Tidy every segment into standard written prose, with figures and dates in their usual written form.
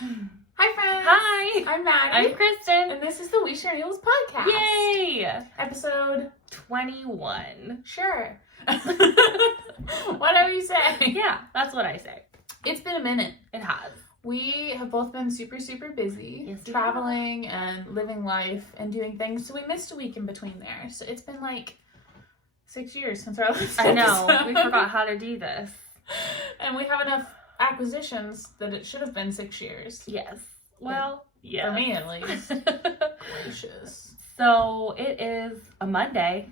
Hi friends! Hi! I'm Maddie. I'm Kristen. And this is the We Share Needles podcast. Yay! Episode 21. Sure. Whatever you say. Yeah, that's what I say. It's been a minute. It has. We have both been super busy, Yes, we traveling and living life and doing things. So we missed a week in between there. So it's been like 6 years since our last I know. episode. We forgot how to do this. And we have enough acquisitions that it should have been 6 years. Yes. Well, yeah. For me at least. Gracious. So it is a Monday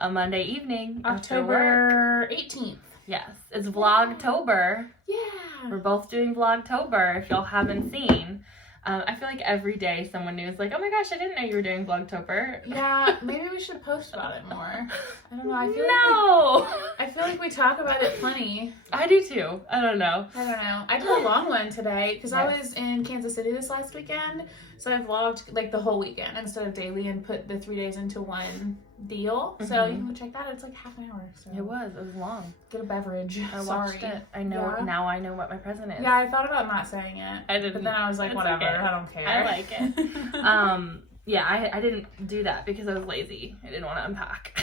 evening. October 18th. Yes. It's Vlogtober. Yeah. We're both doing Vlogtober, if y'all haven't seen. I feel like every day someone new is like, oh my gosh, I didn't know you were doing Vlogtober. Yeah, maybe we should post about it more. I don't know. I feel like we talk about it plenty. I do too. I don't know. I did a long one today because I Yes. was in Kansas City this last weekend. So I vlogged like the whole weekend instead of daily and put the 3 days into one deal. So you can go check that out. It's like half an hour. So It was long. get a beverage. I Sorry. watched it. I know. Yeah. Now I know what my present is. Yeah, I thought about not saying it. I didn't. But then I was like, It's whatever. okay. I don't care. I like it. Yeah, I didn't do that because I was lazy. I didn't want to unpack.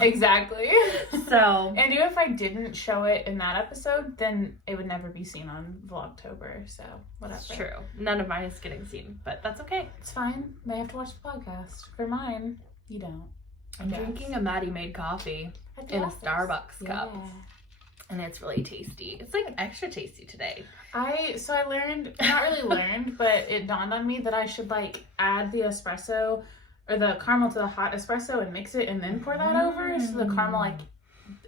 Exactly. So. I knew if I didn't show it in that episode, then it would never be seen on Vlogtober. So whatever. That's true. None of mine is getting seen, but that's okay. It's fine. They have to watch the podcast. For mine, you don't. I'm drinking a Maddie made coffee in a Starbucks cup. And it's really tasty. It's like extra tasty today. I learned, not really learned, but it dawned on me that I should like add the espresso or the caramel to the hot espresso and mix it and then pour that over so the caramel like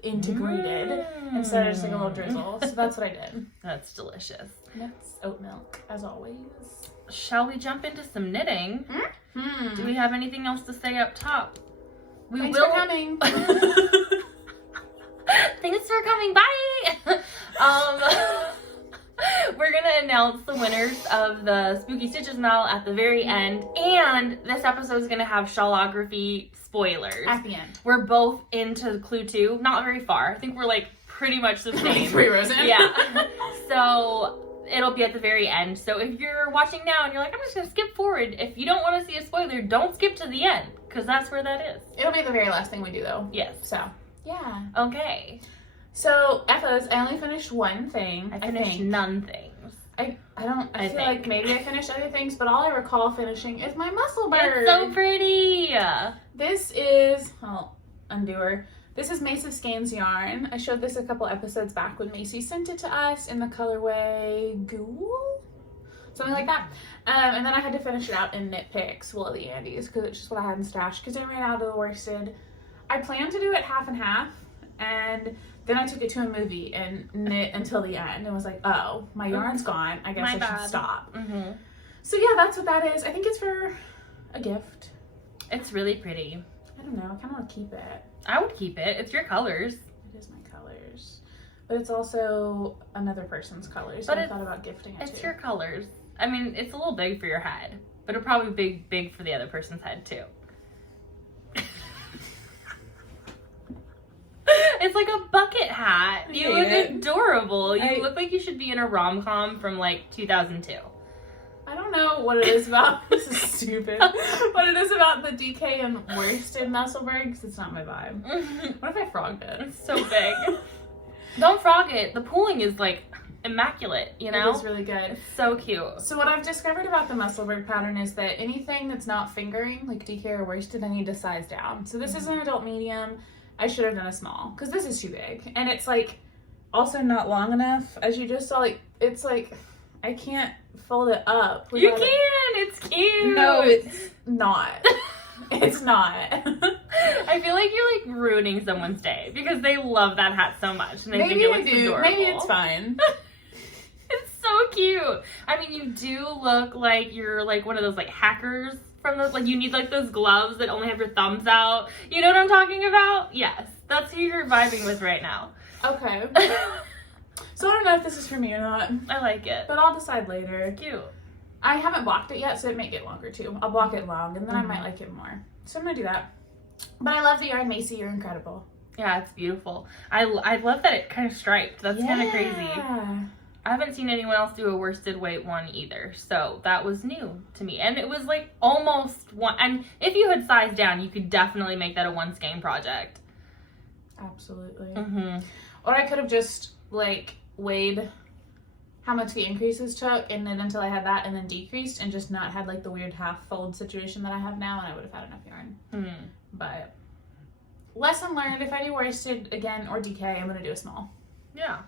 integrated instead of just like a little drizzle. So that's what I did. That's delicious. That's oat milk as always. Shall we jump into some knitting? Mm-hmm. Do we have anything else to say up top? Thanks for coming. Thanks for coming. Bye. We're gonna announce the winners of the Spooky Stitches medal at the very end, and this episode is gonna have Shawlography spoilers At the end. We're both into Clue 2, not very far. I think we're like pretty much the same. 3 rows in. Yeah. So it'll be at the very end. So if you're watching now and you're like, I'm just gonna skip forward, if you don't want to see a spoiler, don't skip to the end because that's where that is. It'll be the very last thing we do though. Yes. So yeah. Okay. So FOs, I only finished one thing. I finished none things. I feel like maybe I finished other things, but all I recall finishing is my Musselburgh. It's so pretty. This is, I'll undo her. This is Mace's Skeins yarn. I showed this a couple episodes back when Macy sent it to us in the colorway Ghoul? Something like that. And then I had to finish it out in Knit Picks, Wool of the Andes, because it's just what I had in stash, because I ran out of the worsted. I planned to do it half and half, and then I took it to a movie and knit until the end and was like, oh, my yarn's gone. I guess I should stop. Mm-hmm. So yeah, that's what that is. I think it's for a gift. It's really pretty. I don't know. I kind of want to keep it. I would keep it. It's your colors. It is my colors. But it's also another person's colors. So I thought about gifting it It's too. your colors. I mean, it's a little big for your head, but it'll probably be big for the other person's head too. It's like a bucket hat. You look adorable. You look like you should be in a rom-com from like 2002. I don't know what it is about, this is stupid, what it is about the DK and worsted Musselburgh, because it's not my vibe. What if I frogged it? It's so big. Don't frog it. The pooling is like immaculate, you know? It is really good. It's so cute. So what I've discovered about the Musselburgh pattern is that anything that's not fingering, like DK or worsted, I need to size down. So this is an adult medium. I should have done a small because this is too big, and it's like also not long enough. As you just saw, like it's like I can't fold it up. You can. It's cute. No, it's not. It's not. I feel like you're like ruining someone's day because they love that hat so much and they think it looks adorable. Maybe it's fine. It's so cute. I mean, you do look like you're like one of those like hackers from those, like you need like those gloves that only have your thumbs out. You know what I'm talking about? Yes, that's who you're vibing with right now. Okay. So I don't know if this is for me or not. I like it. But I'll decide later. Cute. I haven't blocked it yet, so it may get longer too. I'll block it long, and then I might like it more. So I'm gonna do that. But I love the yarn, Macy. You're incredible. Yeah, it's beautiful. I love that it kind of striped. That's kind of crazy. I haven't seen anyone else do a worsted weight one either. So that was new to me. And it was like almost one. And if you had sized down, you could definitely make that a one skein project. Absolutely. Mm-hmm. Or I could have just like weighed how much the increases took and then until I had that and then decreased and just not had like the weird half fold situation that I have now, and I would have had enough yarn. But lesson learned, if I do worsted again or DK, I'm going to do a small. Yeah.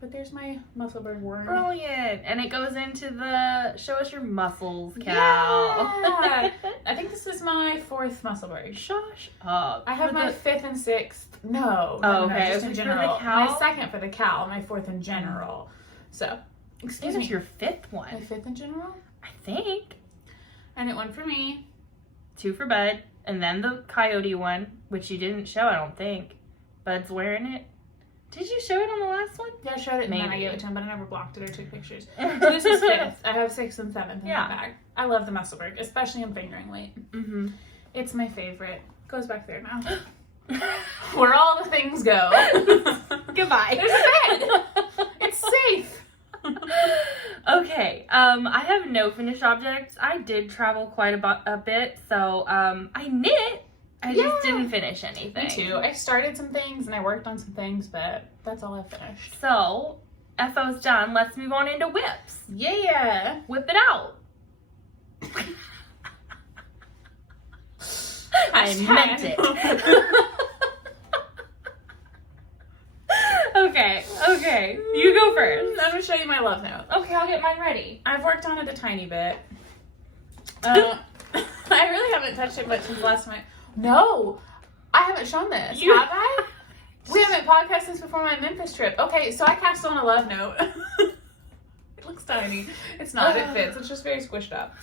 But there's my Musselburgh worm. Brilliant. And it goes into the show us your muscles, Cal. Yeah. I think this is my 4th Musselburgh. Shush up. I have my 5th and 6th. No. Oh, okay. Just in For the general. cowl? My 2nd for the cowl, my 4th in general. So, excuse me. This is your 5th My one, 5th in general? I think. I knit one for me. 2 for Bud. And then the coyote one, which you didn't show, I don't think. Bud's wearing it. Did you show it on the last one? Yeah, I showed it and then I Maybe. gave it to him, but I never blocked it or took pictures. So this is 5th. I have 6th and 7th in Yeah. my bag. I love the Musselburgh, especially in fingering weight. Mm-hmm. It's my favorite. Goes back there now. Where all the things go. Goodbye. There's a bed. It's safe. Okay, I have no finished objects. I did travel quite a bit, so I knit. I just didn't finish anything. Me too. I started some things and I worked on some things, but that's all I finished. So, FO's done. Let's move on into whips. Yeah. Whip it out. I meant it. Okay. You go first. I'm going to show you my love note. Okay, I'll get mine ready. I've worked on it a tiny bit. I really haven't touched it much since last time. No, I haven't shown this. Have I? We haven't podcasted since before my Memphis trip. Okay, so I cast on a love note. It looks tiny. It's not. It fits. It's just very squished up.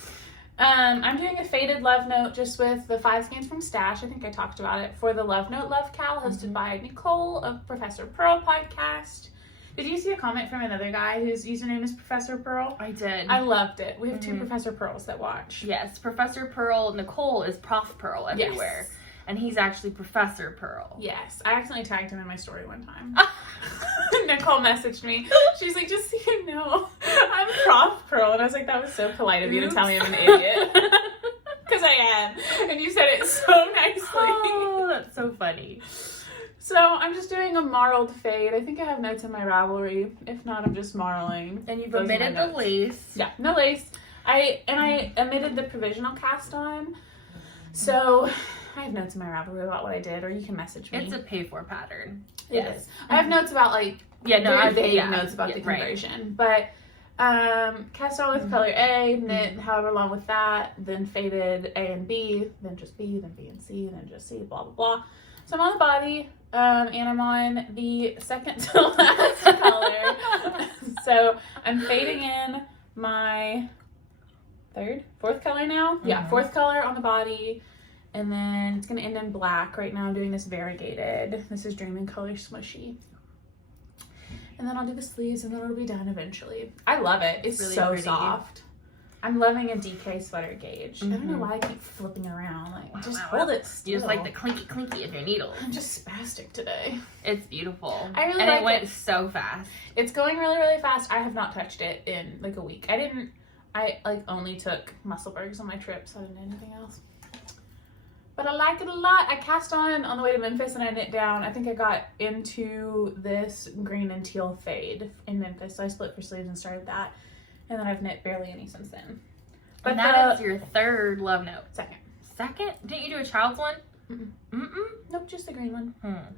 I'm doing a faded love note just with the 5 skeins from Stash. I think I talked about it for the Lovenote Love Cal, hosted by Nicole of Professor Purl podcast. Did you see a comment from another guy whose username is Professor Purl? I did. I loved it. We have 2 Professor Purls that watch. Yes, Professor Purl. Nicole is Prof Purl everywhere. Yes. And he's actually Professor Purl. Yes. I accidentally tagged him in my story one time. Nicole messaged me. She's like, just so you know, I'm Prof Purl. And I was like, that was so polite of you to tell me I'm an idiot. Because I am. And you said it so nicely. Oh, that's so funny. So I'm just doing a marled fade. I think I have notes in my Ravelry. If not, I'm just marling. And you've Those are my omitted the notes. lace. Yeah, no lace. I omitted the provisional cast on. So I have notes in my Ravelry about what I did, or you can message me. It's a pay-for pattern. Yes. I have notes about like very vague notes about the conversion. But cast on with color A, knit however long with that, then faded A and B, then just B, then B and C, then just C, blah blah blah. So I'm on the body, and I'm on the second to last color. So I'm fading in my 4th color now. Yeah, 4th color on the body. And then it's going to end in black. Right now I'm doing this variegated. This is Dreaming Color Smushy. And then I'll do the sleeves and then it'll be done eventually. I love it. It's really so pretty. Soft. I'm loving a DK sweater gauge. I don't know why I keep flipping around. Like, just hold it still. You just like the clinky of your needle. I'm just spastic today. It's beautiful. I really and like it went it. so fast. It's going really, really fast. I have not touched it in like a week. I like only took Musselburghs on my trip, so I didn't do anything else. But I like it a lot. I cast on the way to Memphis and I knit down. I think I got into this green and teal fade in Memphis. So I split for sleeves and started that. And then I've knit barely any since then. But And that is your 3rd love note. Second. Didn't you do a child's one? Mm-mm. Nope, just the green one. Hmm.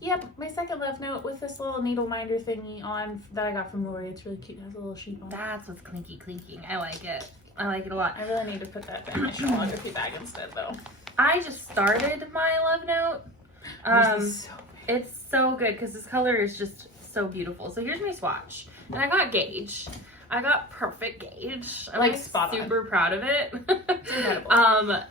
Yep, my 2nd love note with this little needle minder thingy on that I got from Lori. It's really cute. It has a little sheep on it. That's what's clinking. I like it. I like it a lot. I really need to put that in my Shawlography bag instead though. I just started my love note. This is so big. It's so good because this color is just so beautiful. So here's my swatch. And I got gauge. I got perfect gauge. I'm Like, spot on. super proud of it. It's incredible.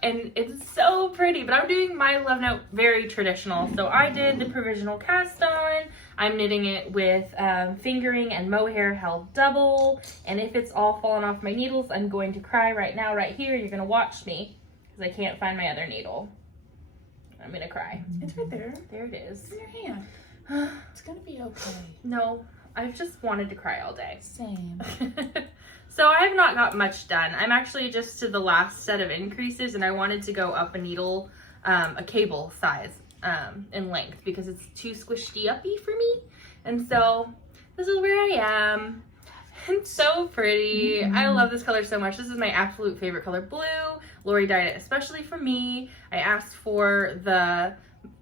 And it's so pretty, but I'm doing my love note very traditional. So I did the provisional cast on. I'm knitting it with fingering and mohair held double. And if it's all falling off my needles, I'm going to cry right now, right here. You're going to watch me because I can't find my other needle. I'm going to cry. It's right there. There it is. In your hand. It's gonna be okay. No, I've just wanted to cry all day. Same. So I have not got much done. I'm actually just to the last set of increases, and I wanted to go up a needle, a cable size in length because it's too squishy uppy for me. And so this is where I am. It's so pretty. I love this color so much. This is my absolute favorite color, blue. Lori dyed it especially for me. I asked for the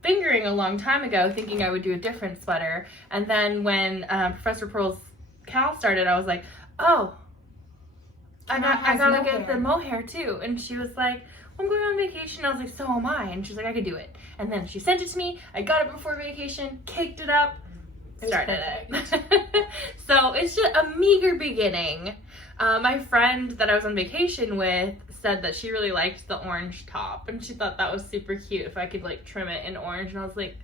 fingering a long time ago, thinking I would do a different sweater. And then when Professor Purl's Cal started, I was like, oh, I gotta get the mohair too. And she was like, I'm going on vacation. I was like, so am I. And she was like, I could do it. And then she sent it to me. I got it before vacation, caked it up, started it. So it's just a meager beginning. My friend that I was on vacation with said that she really liked the orange top, and she thought that was super cute if I could like trim it in orange. And I was like,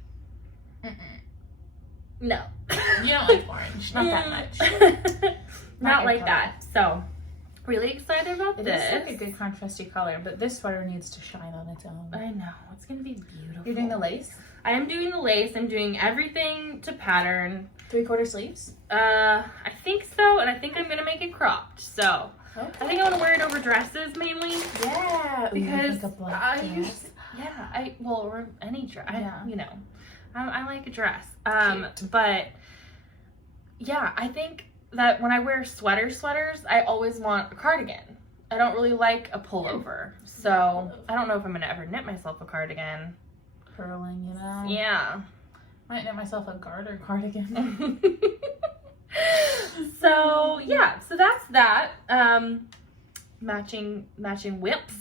no. You don't like orange, not that much. Not like that. So really excited about this. It's like a good contrasty color, but this sweater needs to shine on its own. I know, it's gonna be beautiful. You're doing the lace? I am doing the lace. I'm doing everything to pattern. 3/4 sleeves? I think so, and I think I'm gonna make it cropped. So Okay. I think I want to wear it over dresses mainly. Yeah, Because like a black dress. or any dress. Yeah. I like a dress. But yeah, I think that when I wear sweaters, I always want a cardigan. I don't really like a pullover. So I don't know if I'm gonna ever knit myself a cardigan. Purling, you know? Yeah. Might knit myself a garter cardigan. So yeah, so that's that. Matching whips.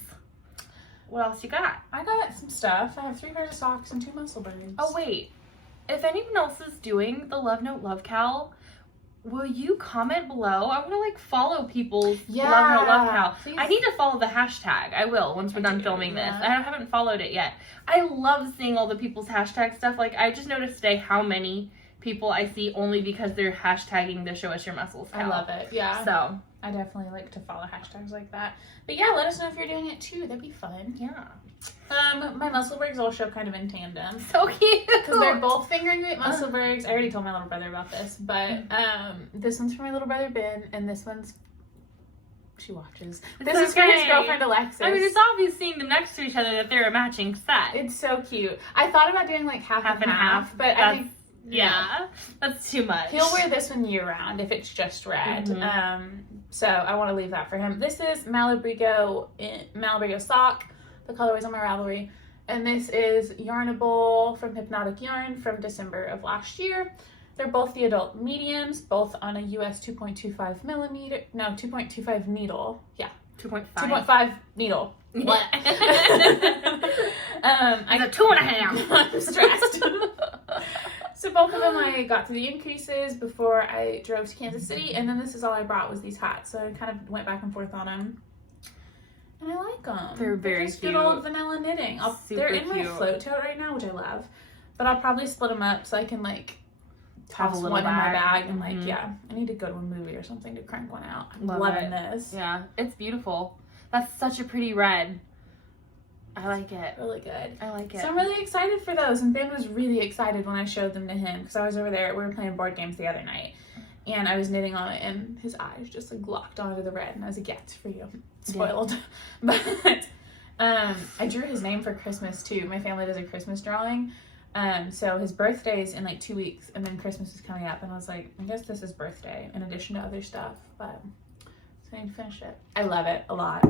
What else you got? I got some stuff. I have 3 pairs of socks and 2 Musselburghs. Oh wait, if anyone else is doing the Lovenote Love Cal, will you comment below? I want to like follow people's Lovenote Love Cal. Please. I need to follow the hashtag. I will once we're done filming this. Yeah. I haven't followed it yet. I love seeing all the people's hashtag stuff. Like I just noticed today how many people I see only because they're hashtagging the Show Us Your Muscles Cal. I love it. Yeah. So I definitely like to follow hashtags like that. But yeah, let us know if you're doing it too. That'd be fun. yeah, My Musselburghs all show kind of in tandem. so cute. Because they're both fingering weight Musselburghs. I already told my little brother about this, but this one's for my little brother Ben, and this one's she watches. This is for his girlfriend Alexis. I mean, it's obvious seeing them next to each other that they're a matching set. It's so cute. I thought about doing like half and half, but I think that's too much. he'll wear this one year round if it's just red. So I want to leave that for him. This is Malabrigo sock. The colorway's on my Ravelry. And this is Yarnable from Hypnotic Yarn from December of last year. They're both the adult mediums, both on a US 2.25 millimeter, no, 2.25 needle. Yeah. 2.5. 2.5 needle. What? I got 2.5. I'm stressed. So both of them I got through the increases before I drove to Kansas City, and then this is all I brought was these hats. So I kind of went back and forth on them. And I like them. They're very just cute. Good old vanilla knitting. They're in my float tote right now, which I love. But I'll probably split them up so I can like toss one in my bag and like, yeah. I need to go to a movie or something to crank one out. I'm loving this. Yeah, it's beautiful. That's such a pretty red. I like it. Really good. I like it. So I'm really excited for those. And Ben was really excited when I showed them to him because I was over there. We were playing board games the other night. And I was knitting on it and his eyes just like locked onto the red. And I was like, yeah, it's for you. Spoiled. Yeah. But I drew his name for Christmas too. My family does a Christmas drawing. So his birthday's in like 2 weeks and then Christmas is coming up. And I was like, I guess this is birthday in addition to other stuff. But so I need to finish it. I love it a lot.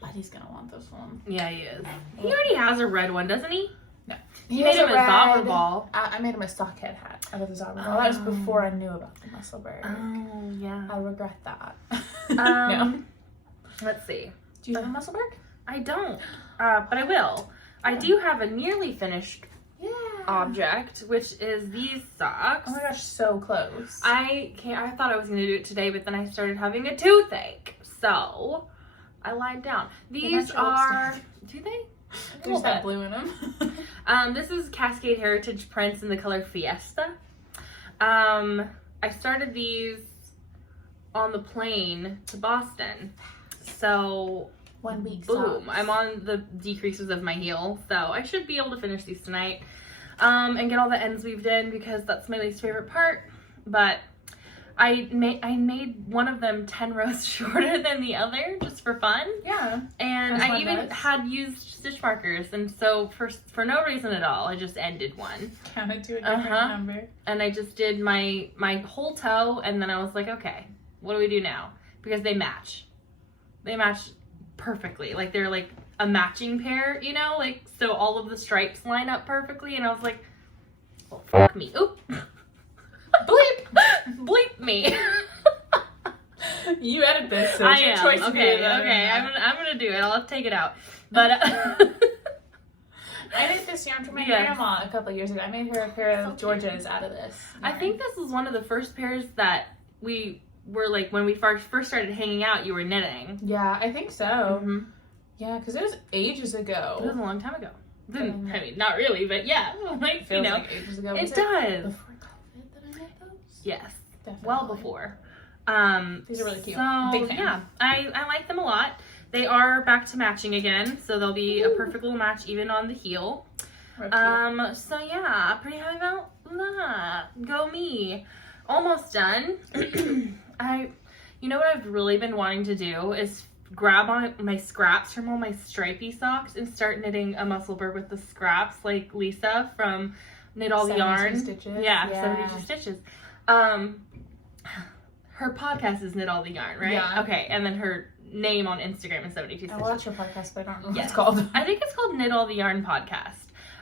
But he's gonna want this one. Yeah, he is. He already has a red one, doesn't he? No. He made him a zobber ball. I made him a sockhead hat out of the zobber ball. That was before I knew about the Musselburgh. Oh, yeah. I regret that. No. Let's see. Do you have a Musselburgh? I don't, but I will. I do have a nearly finished object, which is these socks. Oh my gosh, so close. I thought I was going to do it today, but then I started having a toothache. So I lied down. These are... Do they? There's that blue in them. This is Cascade Heritage Prints in the color Fiesta. I started these on the plane to Boston. So 1 week boom, socks. I'm on the decreases of my heel. So I should be able to finish these tonight. And get all the ends weaved in because that's my least favorite part. But I made one of them 10 rows shorter than the other just for fun. Yeah. And I even had used stitch markers, and so for no reason at all, I just ended one. Counted to a different number. And I just did my whole toe, and then I was like, okay, what do we do now? Because they match. They match perfectly. Like they're like a matching pair, you know? Like, so all of the stripes line up perfectly, and I was like, well, fuck me. Oop. Bleep. Bleep me. You edit this, so I it's your am. choice to Okay, do that. okay. I'm gonna do it. I'll take it out. But I did this yarn for my grandma a couple years ago. I made her a pair of Georges out of this yarn. I think this was one of the first pairs that we were like, when we first started hanging out, you were knitting. Yeah, I think so. Yeah, because it was ages ago. It was a long time ago. I mean, not really, but yeah, like, Feels like ages ago. It does. Before COVID that I made those? Yes, Definitely. well before. These are really cute. So Big fan. yeah, I like them a lot. They are back to matching again, so they'll be a perfect little match even on the heel. So yeah, pretty happy about that. Go me. Almost done. You know what I've really been wanting to do is grab on my scraps from all my Stripy socks and start knitting a Musselburgh with the scraps, like Lisa from Knit All the Yarn. Stitches. Yeah, 72 Stitches. Her podcast is Knit All the Yarn, right? Yeah. Okay, and then her name on Instagram is 72 Stitches. I watch her podcast, but I don't know what it's called. I think it's called Knit All the Yarn podcast.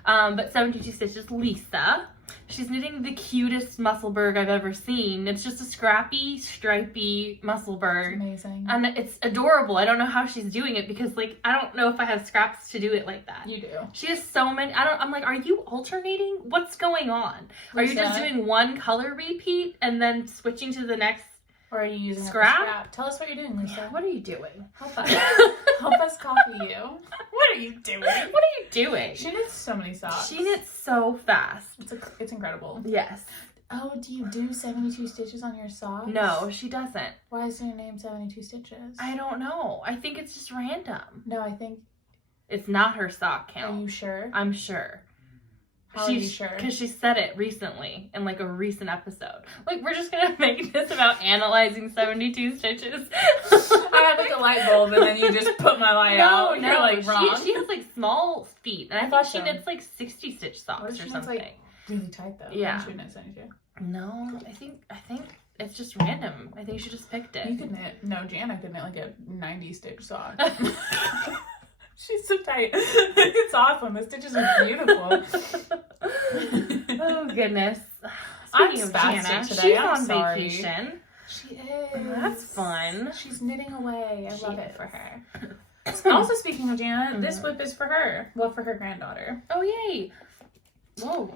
But 72 Stitches, Lisa. She's knitting the cutest Musselburgh I've ever seen. It's just a scrappy, stripy Musselburgh. It's amazing. And it's adorable. I don't know how she's doing it because, like, I don't know if I have scraps to do it like that. You do. She has so many. I'm like, are you alternating? What's going on? Lisa? Are you just doing one color repeat and then switching to the next? Or are you using scrap? Tell us what you're doing, Lisa. What are you doing? Help us. Help us copy you. What are you doing? What are you doing? She knits so many socks. She knits so fast. It's incredible. Yes. Oh, do you do 72 stitches on your socks? No, she doesn't. Why is your name 72 Stitches? I don't know. I think it's just random. No, I think... It's not her sock count. Are you sure? I'm sure. How are you sure? Because she said it recently in like a recent episode. Like, we're just gonna make this about analyzing 72 stitches. I had like a light bulb and then you just put my light out. No, You're like wrong. She has like small feet, and I think she knits like 60 stitch socks or something. Like, really tight though. Yeah. She knit 72. No, I think it's just random. I think she just picked it. You could knit. No, Jana could knit like a 90 stitch sock. She's so tight. It's awesome. The stitches are beautiful. Oh goodness. I'm Speaking of spastic Jana, today. she's I'm on sorry. vacation. She is. That's fun. She's knitting away. I love it for her. Also, speaking of Jana, this whip is for her. Well, for her granddaughter. Oh yay! Whoa!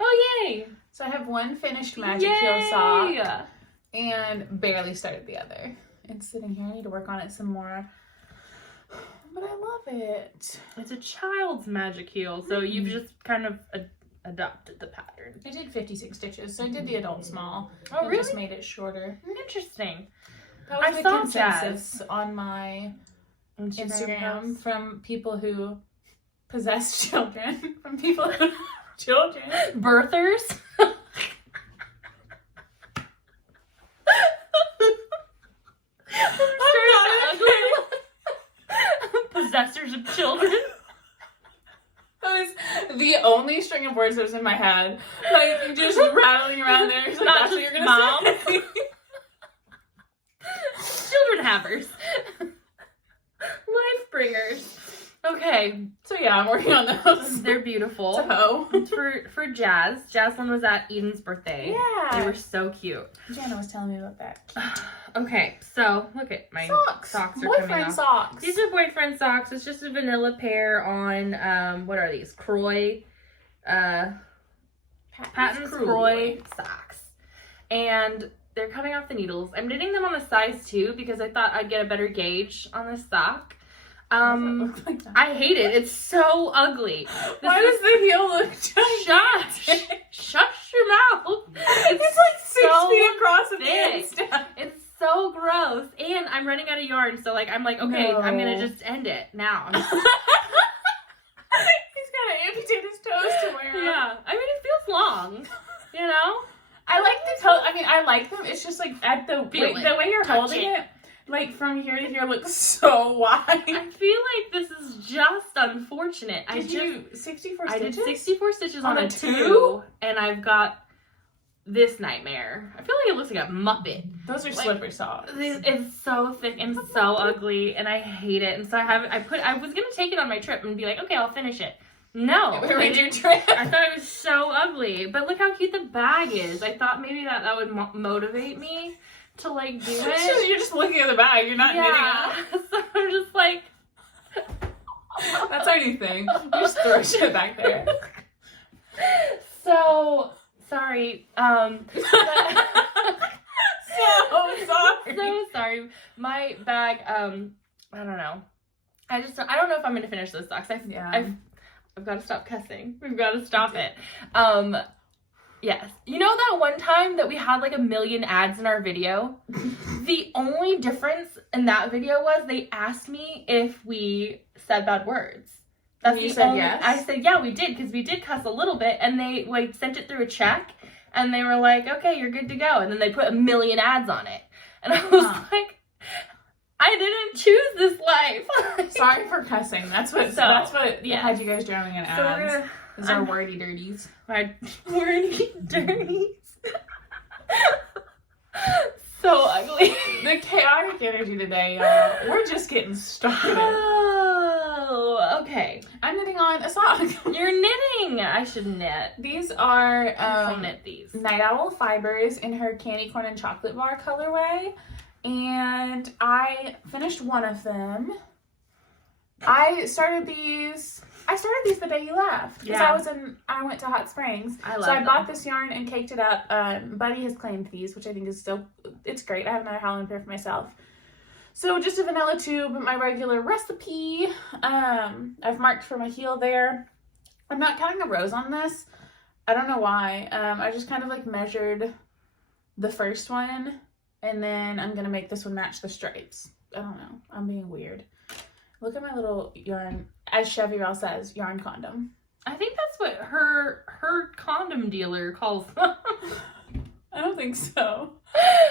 Oh yay! So I have one finished Magic Heel sock and barely started the other. It's sitting here. I need to work on it some more. But I love it. It's a child's magic heel, so you've just kind of adopted the pattern. I did 56 stitches, so I did the adult small. Oh, really? Just made it shorter. Interesting. That was I the saw consensus on my Instagram from people who possess children. From people who have children. Birthers. Possessors of children. That was the only string of words that was in my head. Like, just rattling around there. So Not that's what just you're gonna say. Children havers. Life bringers. Okay. So yeah, I'm working on those. They're beautiful. So. For Jazz. Jaslyn was at Eden's birthday. Yeah. They were so cute. Jana was telling me about that. Okay, so look at my Socks are boyfriend coming off. socks. These are boyfriend socks. It's just a vanilla pair on what are these? Kroy Patons Kroy socks. And they're coming off the needles. I'm knitting them on a size 2 because I thought I'd get a better gauge on this sock. Look like that? I hate it. It's so ugly. Why does the heel look gigantic? Shush your mouth. It's like 6 feet across at the thick. end. It's so gross. And I'm running out of yarn, so like I'm like, okay, No. I'm gonna just end it now. He's gotta amputate his toes to wear them. Yeah. I mean, it feels long. You know? I like the color. I mean, mean, I like them. It's just like at the Feel way, it. the way you're Touch holding it. it, like from here to here looks so wide. I feel like this is just unfortunate. Did you 64 I stitches? did 64 stitches On on a a two? 2, and I've got this nightmare. I feel like it looks like a Muppet. Those are Like, slipper socks. It's so thick and so ugly, and I hate it. And so I was gonna take it on my trip and be like, okay, I'll finish it. No, We were in your trip. I thought it was so ugly. But look how cute the bag is. I thought maybe that would motivate me to like do it. You're just looking at the bag. You're not knitting it. So I'm just like, That's our new thing. You just throw shit back there. so sorry. So sorry. My bag, I don't know. I don't know if I'm gonna finish those socks. I've got to stop cussing. We've got to stop it. Yes. You know that one time that we had like 1 million ads in our video? The only difference in that video was they asked me if we said bad words. That's And you the said only, yes? I said, yeah, we did, because we did cuss a little bit, and they like sent it through a check, and they were like, okay, you're good to go. And then they put 1 million ads on it. And I was like, I didn't choose this life. Sorry for cussing. That's what yeah. had you guys drowning in So ads. These are wordy dirties. Wordy dirties. So ugly. The chaotic energy today, y'all. We're just getting started. Oh, okay. I'm knitting on a sock. You're knitting. I should knit. These are I'll knit these. Night Owl fibers in her candy corn and chocolate bar colorway. And I finished one of them. I started these the day you left. Because Yeah. I went to Hot Springs. I love So I them. bought this yarn and caked it up. Buddy has claimed these, which I think is it's great. I have another Halloween pair for myself. So just a vanilla tube, my regular recipe. I've marked for my heel there. I'm not counting a rose on this. I don't know why. I just kind of like measured the first one, and then I'm gonna make this one match the stripes. I don't know. I'm being weird. Look at my little yarn, as Chevy Rail says, yarn condom. I think that's what her condom dealer calls them. I don't think so.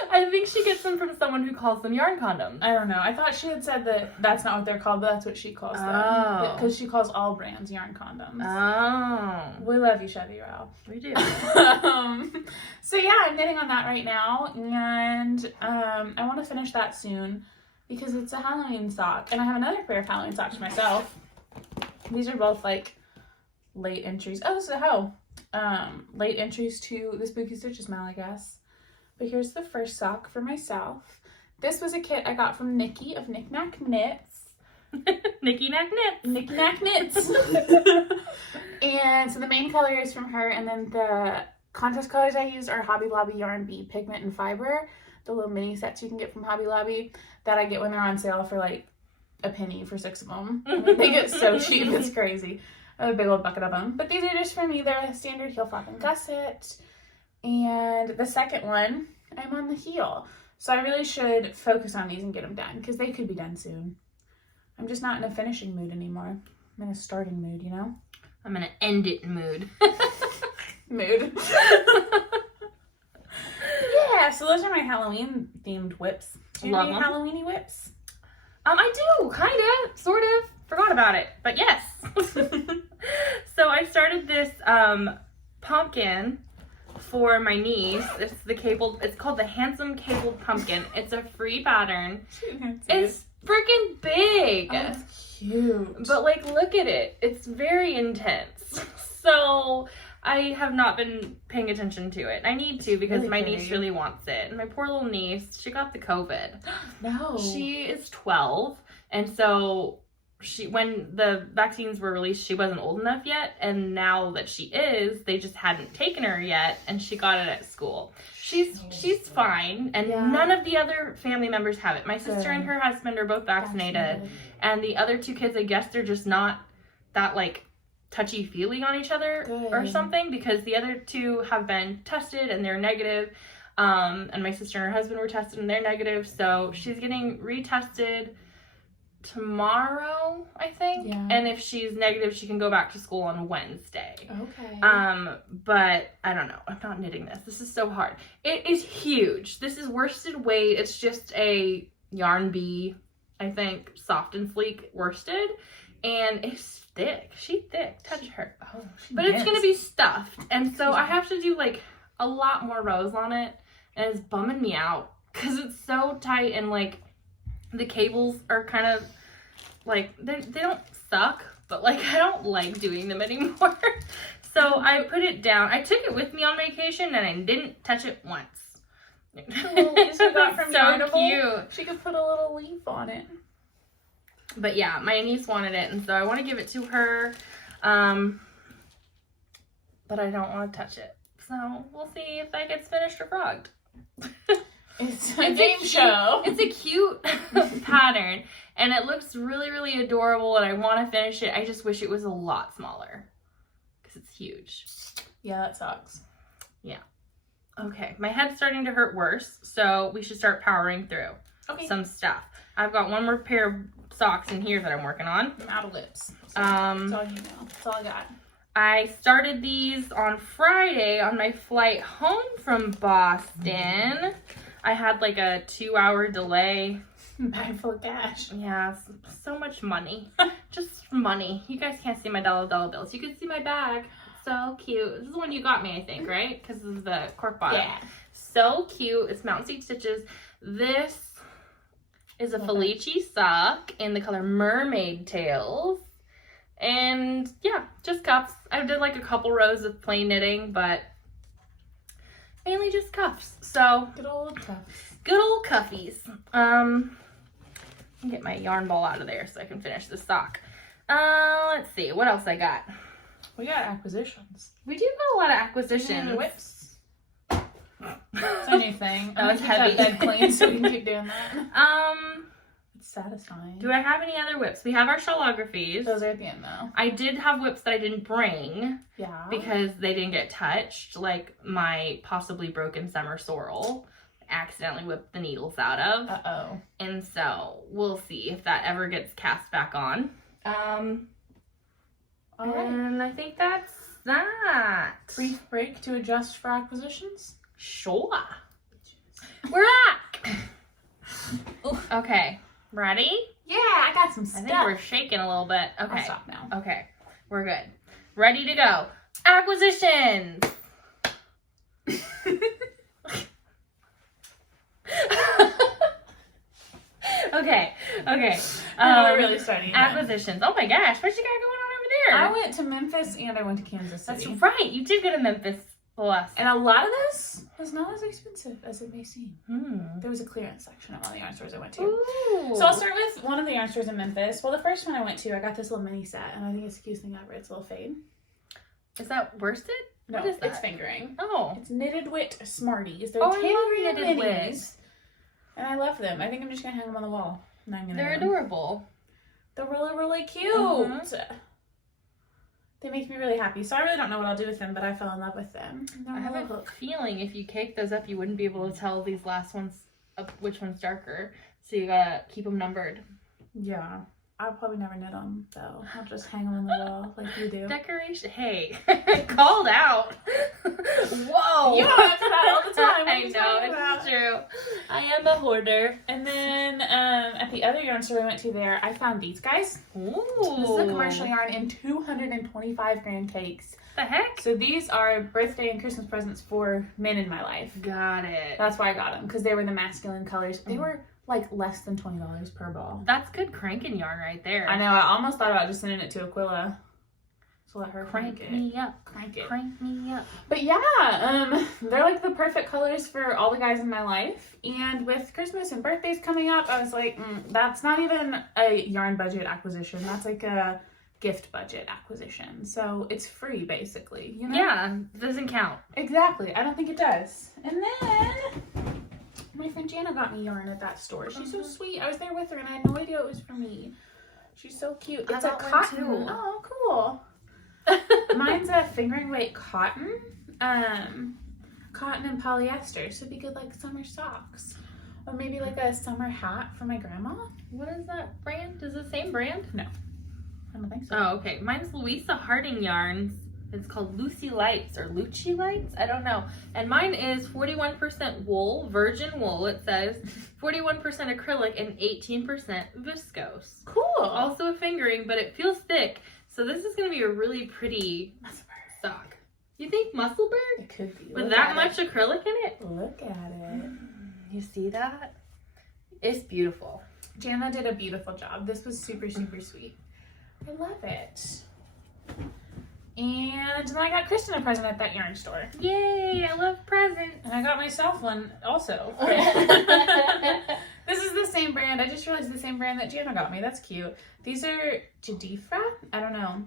I think she gets them from someone who calls them yarn condoms. I don't know. I thought she had said that that's not what they're called, but that's what she calls them. Oh. Because she calls all brands yarn condoms. Oh. We love you, Chevy Rail. We do. So yeah, I'm knitting on that right now, and I want to finish that soon because it's a Halloween sock, and I have another pair of Halloween socks for myself. These are both like late entries. Oh, so late entries to the Spooky Stitches mail, I guess. But here's the first sock for myself. This was a kit I got from Nikki of NicNacKnits. NicNacKnits. NicNacKnits. And so the main color is from her, and then the contest colors I used are Hobby Lobby Yarn Bee Pigment and Fiber, the little mini sets you can get from Hobby Lobby that I get when they're on sale for like a penny for 6 of them. I mean, they get so cheap, it's crazy. I have a big old bucket of them. But these are just for me. They're a standard heel flap and gusset. And the second one, I'm on the heel. So I really should focus on these and get them done because they could be done soon. I'm just not in a finishing mood anymore. I'm in a starting mood, you know? I'm in an end it mood. Mood. Yeah, so those are my Halloween themed whips. Do you have any Halloweeny whips? I do, kind of, sort of. Forgot about it, but yes. So I started this pumpkin for my niece. It's called the Handsome Cabled Pumpkin. It's a free pattern. It's freaking big. Oh, it's cute. But like, look at it. It's very intense. So I have not been paying attention to it. I need to because really my pretty. niece really wants it. And my poor little niece, she got the COVID. No. She is 12, and so when the vaccines were released, she wasn't old enough yet, and now that she is, they just hadn't taken her yet, and she got it at school. She's fine, and none of the other family members have it. My sister and her husband are both vaccinated, and the other 2 kids, I guess they're just not that like touchy-feely on each other or something, because the other 2 have been tested and they're negative. And my sister and her husband were tested and they're negative, so she's getting retested tomorrow, I think. Yeah. And if she's negative, she can go back to school on Wednesday. Okay. But I don't know. I'm not knitting this. This is so hard. It is huge. This is worsted weight. It's just a yarn bee, I think, soft and sleek worsted. And it's thick. She's thick. Touch her. Oh, but it's going to be stuffed. And so I have to do like a lot more rows on it. And it's bumming me out because it's so tight, and like the cables are kind of like, they don't suck, but like I don't like doing them anymore. So I put it down. I took it with me on vacation and I didn't touch it once. The little leaves we got from so Yarnable. cute. She could put a little leaf on it. But yeah, my niece wanted it, and so I want to give it to her. But I don't want to touch it. So we'll see if that gets finished or frogged. It's a game show. It's a cute pattern, and it looks really, really adorable, and I want to finish it. I just wish it was a lot smaller because it's huge. Yeah, that sucks. Yeah. Okay, my head's starting to hurt worse, so we should start powering through some stuff. I've got one more pair of socks in here that I'm working on. I'm out of lips. So that's all you know. That's all I got. I started these on Friday on my flight home from Boston. I had like a 2-hour delay. Bag full of cash. Yeah, so much money. Just money. You guys can't see my dollar bills. You can see my bag. So cute. This is the one you got me, I think, right? Because of the cork bottom. Yeah. So cute. It's Mountain Seed Stitches. This is a Felici sock in the color Mermaid Tails. And yeah, just cuffs. I did like a couple rows of plain knitting, but mainly just cuffs. So Good old cuffs. good old cuffies. I'll get my yarn ball out of there so I can finish the sock. Let's see what else I got. We got acquisitions. We do got a lot of acquisitions. Whips. It's a new thing. That was keep heavy. That bed clean so we can keep doing that. It's satisfying. Do I have any other whips? We have our Shawlographies. Those are at the end though. I did have whips that I didn't bring Yeah. because they didn't get touched, like my possibly broken summer sorrel. Accidentally whipped the needles out of. Uh-oh. And so we'll see if that ever gets cast back on. All right. And I think that's that. Brief break to adjust for acquisitions. Sure. We're back. Okay. Ready? Yeah, I got some I stuff. think we're shaking a little bit. Okay. I'll stop now. Okay. We're good. Ready to go. Acquisitions. Okay. We're really starting. Acquisitions. Oh my gosh, what you got going on over there? I went to Memphis and I went to Kansas City. That's right. You did go to Memphis last. And a lot of this was not as expensive as it may seem. Hmm. There was a clearance section at one of the yarn stores I went to. Ooh. So I'll start with one of the yarn stores in Memphis. Well, the first one I went to, I got this little mini set, and I think it's the cutest thing ever. It's a little fade. Is that worsted? No, What is that? it's fingering. Oh. It's Knitted Wit Smarties. They're Oh, I tailored love Knitted minis. Wit. And I love them. I think I'm just going to hang them on the wall. They're adorable. They're really, really cute. Mhm. They make me really happy. So I really don't know what I'll do with them, but I fell in love with them. They're I have really a hook. feeling if you cake those up, you wouldn't be able to tell these last ones which one's darker. So you gotta keep them numbered. Yeah. I'll probably never knit them, though. I'll just hang them on the wall like you do. Decoration. Hey, called out. Whoa. You ask that all the time. What are I you know, talking about? it's true. I am a hoarder. And then at the other yarn store I went to there, I found these guys. Ooh. This is a commercial yarn in 225 gram cakes. The heck? So these are birthday and Christmas presents for men in my life. Got it. That's why I got them, because they were the masculine colors. They were like less than $20 per ball. That's good cranking yarn right there. I know, I almost thought about just sending it to Aquila. So let her Crank it. me up. Crank it. Crank me up. But yeah, they're like the perfect colors for all the guys in my life. And with Christmas and birthdays coming up, I was like, that's not even a yarn budget acquisition. That's like a gift budget acquisition. So it's free, basically. You know? Yeah, doesn't count. Exactly. I don't think it does. And then my friend Jana got me yarn at that store. She's so sweet. I was there with her and I had no idea it was for me. She's so cute. It's a got one cotton. too. Oh, cool. Mine's a fingering weight cotton. Cotton and polyester. So it'd be good like summer socks. Or maybe like a summer hat for my grandma. What is that brand? Is it the same brand? No, I don't think so. Oh, okay. Mine's Louisa Harding yarns. It's called Lucy Lights or Lucci Lights. I don't know. And mine is 41% wool, virgin wool. It says 41% acrylic and 18% viscose. Cool. Also a fingering, but it feels thick. So this is going to be a really pretty sock. You think Musselburgh? It could be. With that much acrylic in it? Look at it. You see that? It's beautiful. Jana did a beautiful job. This was super, super sweet. I love it. And then I got Christen a present at that yarn store. Yay, I love presents. And I got myself one also. This is the same brand. I just realized it's the same brand that Jana got me. That's cute. These are Jadifra? I don't know.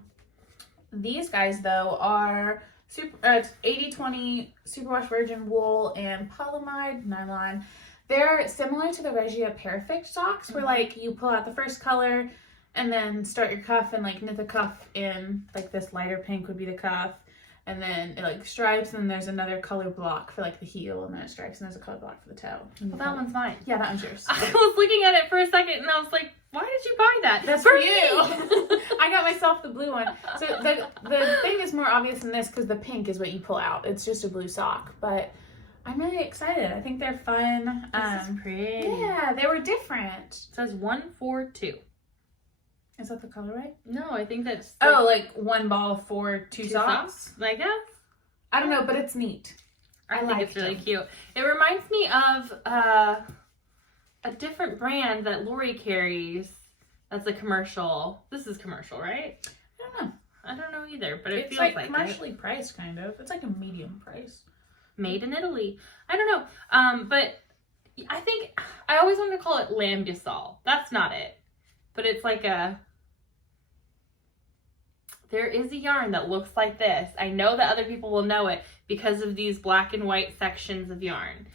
These guys, though, are 80/20 superwash virgin wool and polyamide nylon. They're similar to the Regia Perfect socks, where like you pull out the first color and then start your cuff and like knit the cuff in, like this lighter pink would be the cuff, and then it like stripes, and then there's another color block for like the heel, and then it stripes, and there's a color block for the toe. Well, that one's mine. Yeah, that one's yours. I was looking at it for a second and I was like, why did you buy that? That's for you. I got myself the blue one. So the thing is more obvious in this because the pink is what you pull out. It's just a blue sock, but I'm really excited. I think they're fun. This is pretty. Yeah, they were different. It says 142. Is that the colorway? No, I think that's like one ball for two socks? I guess. I don't know, but it's neat. I think it's really cute. It reminds me of a different brand that Lori carries. That's a commercial. This is commercial, right? I don't know. I don't know either, but it it's feels like commercially priced, kind of. It's like a medium price. Made in Italy. I don't know. But I think I always wanted to call it Lambdisol. That's not it. But it's like there is a yarn that looks like this. I know that other people will know it because of these black and white sections of yarn.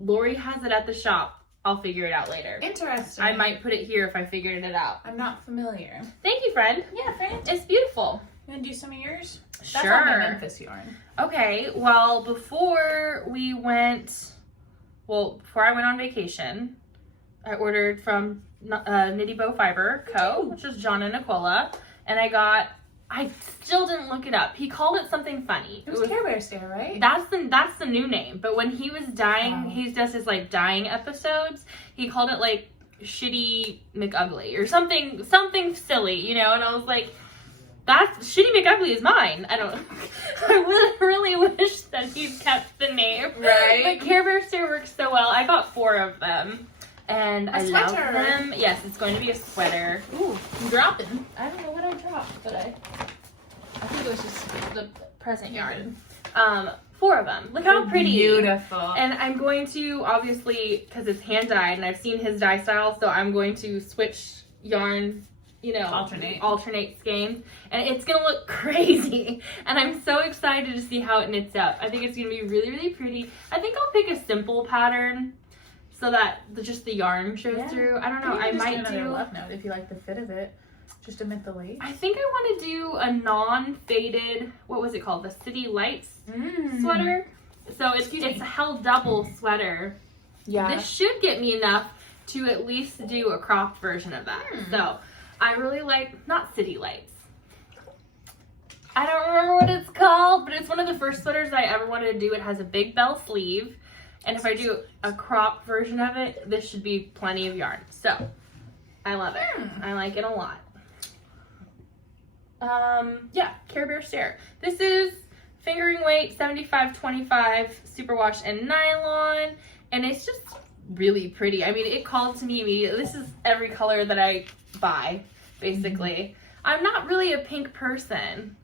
Lori has it at the shop. I'll figure it out later. Interesting. I might put it here if I figured it out. I'm not familiar. Thank you, friend. Yeah, friend. It's beautiful. You want to do some of yours? Sure. That's all my Memphis yarn. Okay, well, before I went on vacation, I ordered from Knitty Bow Fiber Co., which is John and Nicola, and I still didn't look it up. He called it something funny. It was Care Bear Stare, right? That's the new name. But when he was dying, he does his like dying episodes. He called it like Shitty McUgly or something silly, you know. And I was like, that's Shitty McUgly is mine. I really wish that he kept the name. Right. But Care Bear Stare works so well. I got 4 of them. And I love them. Yes, it's going to be a sweater. Ooh, I'm dropping. I don't know what I dropped, but I think it was just the present yarn. 4 of them. Look how pretty. Beautiful. And I'm going to, obviously, because it's hand dyed and I've seen his dye style, so I'm going to switch yarn, you know, alternate skeins. And it's going to look crazy. And I'm so excited to see how it knits up. I think it's going to be really, really pretty. I think I'll pick a simple pattern so that just the yarn shows through. I don't know. I might do another Lovenote if you like the fit of it. Just omit the lace. I think I want to do a non-faded, what was it called? The City Lights sweater. So it's a held double sweater. Yeah. This should get me enough to at least do a cropped version of that. So I really like, not City Lights. I don't remember what it's called, but it's one of the first sweaters I ever wanted to do. It has a big bell sleeve. And if I do a cropped version of it, this should be plenty of yarn. So, I love it. I like it a lot. Yeah, Care Bear Stare. This is fingering weight, 75/25, superwash and nylon. And it's just really pretty. I mean, it called to me immediately. This is every color that I buy, basically. I'm not really a pink person.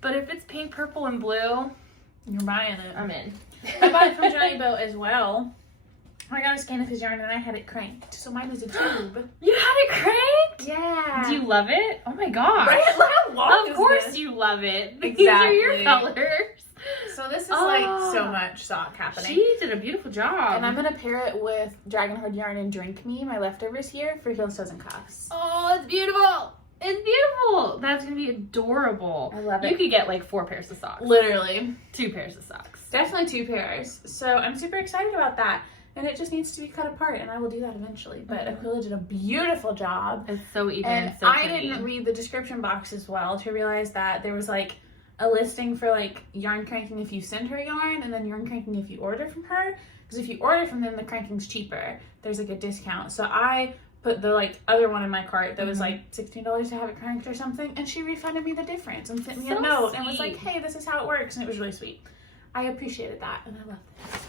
But if it's pink, purple, and blue, you're buying it. I'm in. I bought it from Johnny Boat as well. I got a skein of his yarn and I had it cranked. So mine was a tube. You had it cranked? Yeah. Do you love it? Oh my gosh. Right? How long Of course you love it. Exactly. These are your colors. So this is like so much sock happening. She did a beautiful job. And I'm going to pair it with Dragonhood yarn and Drink Me, my leftovers here, for heels, toes, and cuffs. Oh, it's beautiful. It's beautiful. That's going to be adorable. I love it. You could get like 4 pairs of socks. Literally. 2 pairs of socks. Definitely 2 pairs. So I'm super excited about that. and it just needs to be cut apart, and I will do that eventually. But Aquila did a beautiful job. It's so even, and so I pretty. didn't read the description box as well to realize that there was like a listing for like yarn cranking if you send her yarn, and then yarn cranking if you order from her. Because if you order from them, the cranking's cheaper. There's like a discount. So I put the like other one in my cart that was like $16 to have it cranked or something, and she refunded me the difference and sent me a note and was like, hey, this is how it works, and it was really sweet. I appreciated that, and I love this.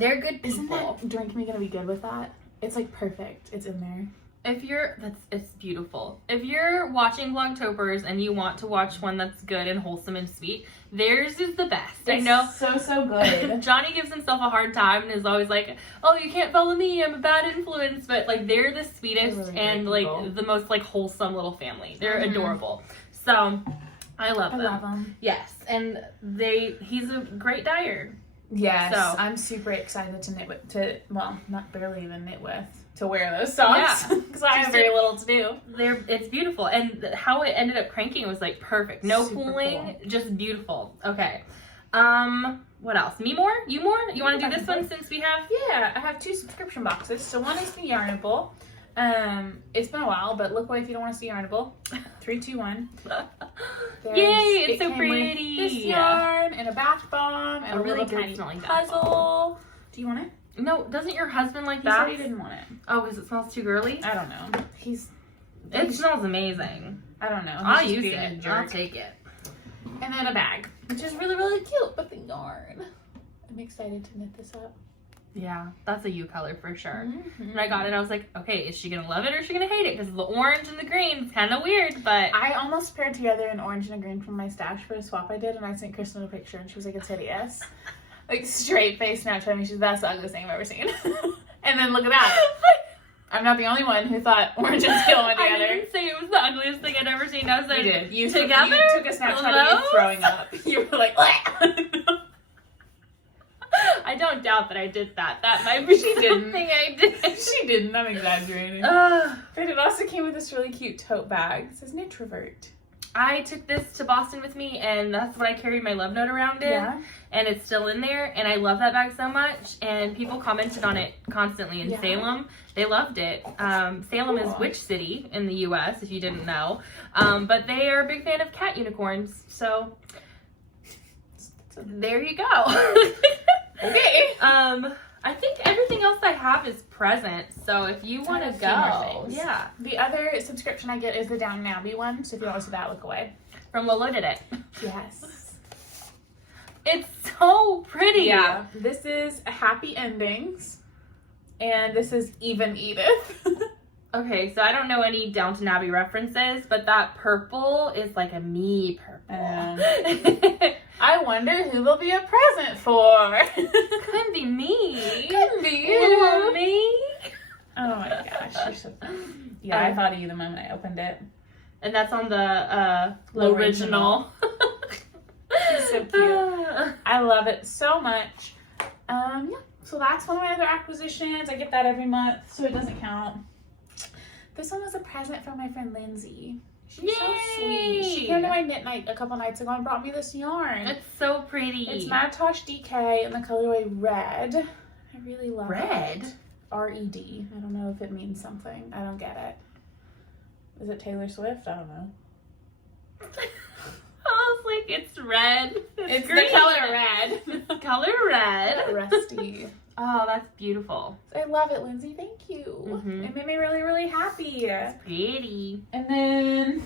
They're good people. Isn't that drink me gonna be good with that? It's like perfect. It's in there. If you're, it's beautiful. If you're watching Vlogtobers and you want to watch one that's good and wholesome and sweet, theirs is the best. It's I know. So good. Johnny gives himself a hard time and is always like, oh, you can't follow me, I'm a bad influence. But like, they're the sweetest really and great like people. the most like wholesome little family. They're adorable. So I love them. I love them. Yes, and he's a great dyer. Yes, So. I'm super excited to knit with, well, not barely even knit with, to wear those socks. Because I have very little to do. It's beautiful. And how it ended up cranking was like perfect. No Super pooling, cool. just beautiful. Okay. What else? Me more? You more? You want to do this one since we have? Yeah, I have 2 subscription boxes. So one is the Yarnable. It's been a while, but look away if you don't want to see Yarnable. 3, 2, 1. Yay, it's so came pretty. with this yarn and a bath bomb and a really little good tiny smelling bath puzzle. Do you want it? No, doesn't your husband like He that? said he didn't want it. Oh, because it smells too girly? I don't know. It smells amazing. I don't know. I'll He's just use being a it. jerk. I'll take it. And then a bag, which is really, really cute, but the yarn. I'm excited to knit this up. Yeah, that's a you color for sure. Mm-hmm. When I got it, I was like, okay, is she going to love it or is she going to hate it? Because the orange and the green is kind of weird, but... I almost paired together an orange and a green from my stash for a swap I did, and I sent Christen a picture, and she was like, it's hideous. Like, straight face Snapchat me. She's that's the ugliest thing I've ever seen. And then look at that. I'm not the only one who thought orange and teal went together. I didn't say it was the ugliest thing I'd ever seen. I said, You did. You together? You took a Snapshot of you throwing up. You were like, I don't doubt that I did that. That might be She didn't. something I did. She didn't. I'm exaggerating. Ugh. But it also came with this really cute tote bag. It says Nitrovert. I took this to Boston with me, and that's what I carried my Lovenote around in. Yeah. And it's still in there, and I love that bag so much. And people commented on it constantly in Salem. They loved it. Salem is Witch City in the U.S., if you didn't know. But they are a big fan of cat unicorns. So there you go. Okay. I think everything else I have is present. So if you want to go, yeah. The other subscription I get is the Down Abbey one. So if you want to see that, look away. From Lolo did it. Yes. It's so pretty. Yeah. This is Happy Endings. And this is Even Edith. Okay, so I don't know any Downton Abbey references, but that purple is like a me purple. I wonder who they'll be a present for. Couldn't be me. Couldn't be Little you. me. Oh my gosh, you're so funny. Yeah, I thought of you the moment I opened it. And that's on the L'Original. original. She's so cute. I love it so much. Yeah, so that's one of my other acquisitions. I get that every month, so it doesn't count. This one was a present from my friend Lindsay. She's so sweet. She came to my knit night a couple nights ago and brought me this yarn. It's so pretty. It's Macintosh DK in the colorway Red. I really love Red? it. R-E-D. I don't know if it means something. I don't get it. Is it Taylor Swift? I don't know. I was like, it's red. It's green. the color red. It's the color red. Rusty. Oh, that's beautiful. I love it, Lindsay. Thank you. Mhm. It made me really, really happy. Pretty. And then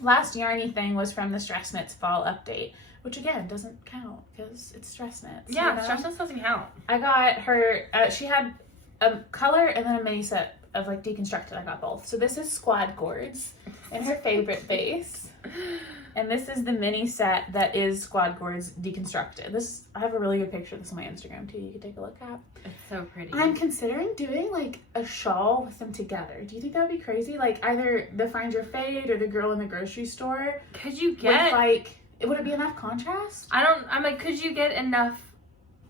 last yarny thing was from the Stress Knits fall update, which again doesn't count because it's Stress Knits. Yeah, you know? Stress Knits doesn't count. I got her, she had a color and then a mini set of like deconstructed. I got both. So this is Squad Gourds in her favorite base. And this is the mini set that is Squad Gourds deconstructed. This, I have a really good picture of this on my Instagram too. You can take a look at. It's so pretty. I'm considering doing like a shawl with them together. Do you think that would be crazy? Like either the Find Your Fade or the Girl in the Grocery Store. Could you get With like, would it be enough contrast? I'm like, could you get enough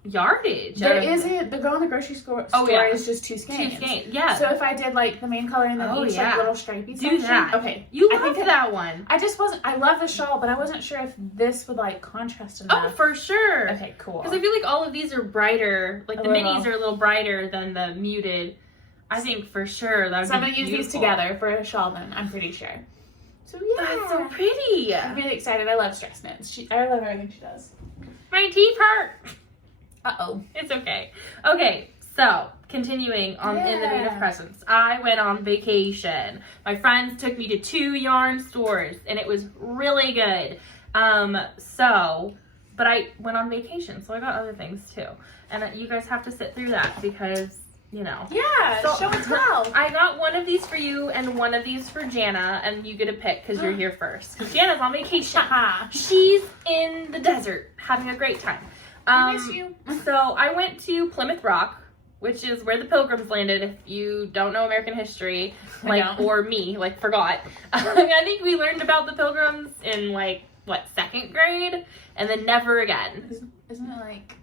yardage. There isn't. The girl in the grocery store is just 2 skeins. 2 skeins, yeah. So if I did like the main color and then each like little stripy do section. that. Okay. You love that one. I just wasn't. I love the shawl, but I wasn't sure if this would like contrast enough. Oh, for sure. Okay, cool. Because I feel like all of these are brighter. Like the minis are a little brighter than the muted. I think for sure that would be I'm gonna use these together for a shawl then. I'm pretty sure. So yeah, that's so pretty. I'm really excited. I love stress knits. I love everything she does. My teeth hurt. Uh-oh. It's okay. Okay, so continuing on in the vein of presents. I went on vacation. My friends took me to 2 yarn stores and it was really good. But I went on vacation, so I got other things too. And you guys have to sit through that because, you know. Yeah, so, show and tell. I got one of these for you and one of these for Jana, and you get to pick because you're here first. Because Jana's on vacation. She's in the desert having a great time. I miss you. So I went to Plymouth Rock, which is where the Pilgrims landed. If you don't know American history, or me, forgot. I think we learned about the Pilgrims in 2nd grade, and then never again. Isn't it like?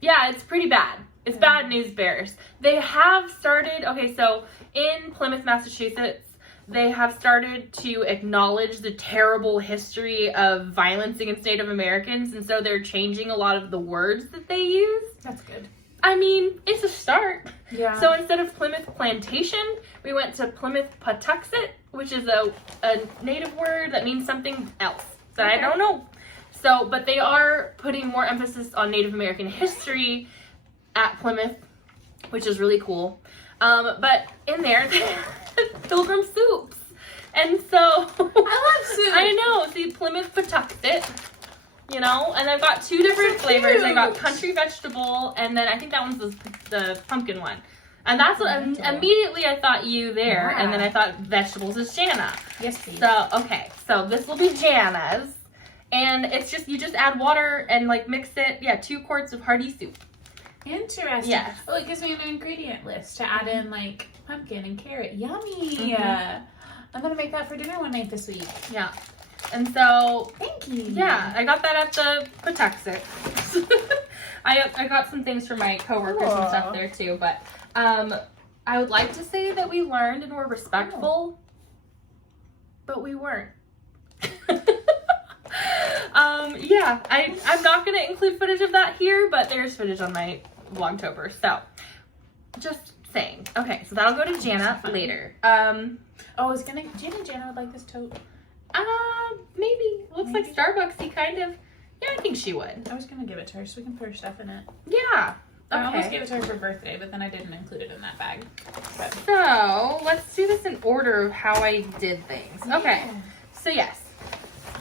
Yeah, it's pretty bad. It's bad news bears. They have started. Okay, so in Plymouth, Massachusetts, they have started to acknowledge the terrible history of violence against Native Americans, and so they're changing a lot of the words that they use. That's good. I mean, it's a start. Yeah. So instead of Plymouth Plantation, we went to Plymouth Patuxet, which is a native word that means something else that I don't know. So, but they are putting more emphasis on Native American history at Plymouth, which is really cool. But in there, Pilgrim soups. And so I love soup. I know. See, Plymouth Patuxet, and I've got 2 different flavors. I got country vegetable, and then I think that one's the pumpkin one. And that's what immediately I thought you there, and then I thought vegetables is Jana. Yes, please. So okay, so this will be Jana's, and it's just you just add water and mix it. Yeah, 2 quarts of hearty soup. Interesting. Yes. Oh, it gives me an ingredient list to add in pumpkin and carrot. Yummy. Mm-hmm. I'm gonna make that for dinner one night this week. Yeah. And so thank you. Yeah, I got that at the Patuxet. I got some things for my coworkers and stuff there too, but I would like to say that we learned and were respectful, but we weren't. Yeah, I'm not going to include footage of that here, but there's footage on my Vlogtober, so just saying. Okay, so that'll go to Jana later. Do you think Jana would like this tote? Maybe. Looks like Starbucksy, kind of. Yeah, I think she would. I was going to give it to her so we can put her stuff in it. Yeah. Okay. I almost gave it to her for birthday, but then I didn't include it in that bag. But. So, let's do this in order of how I did things. Okay. So, yes.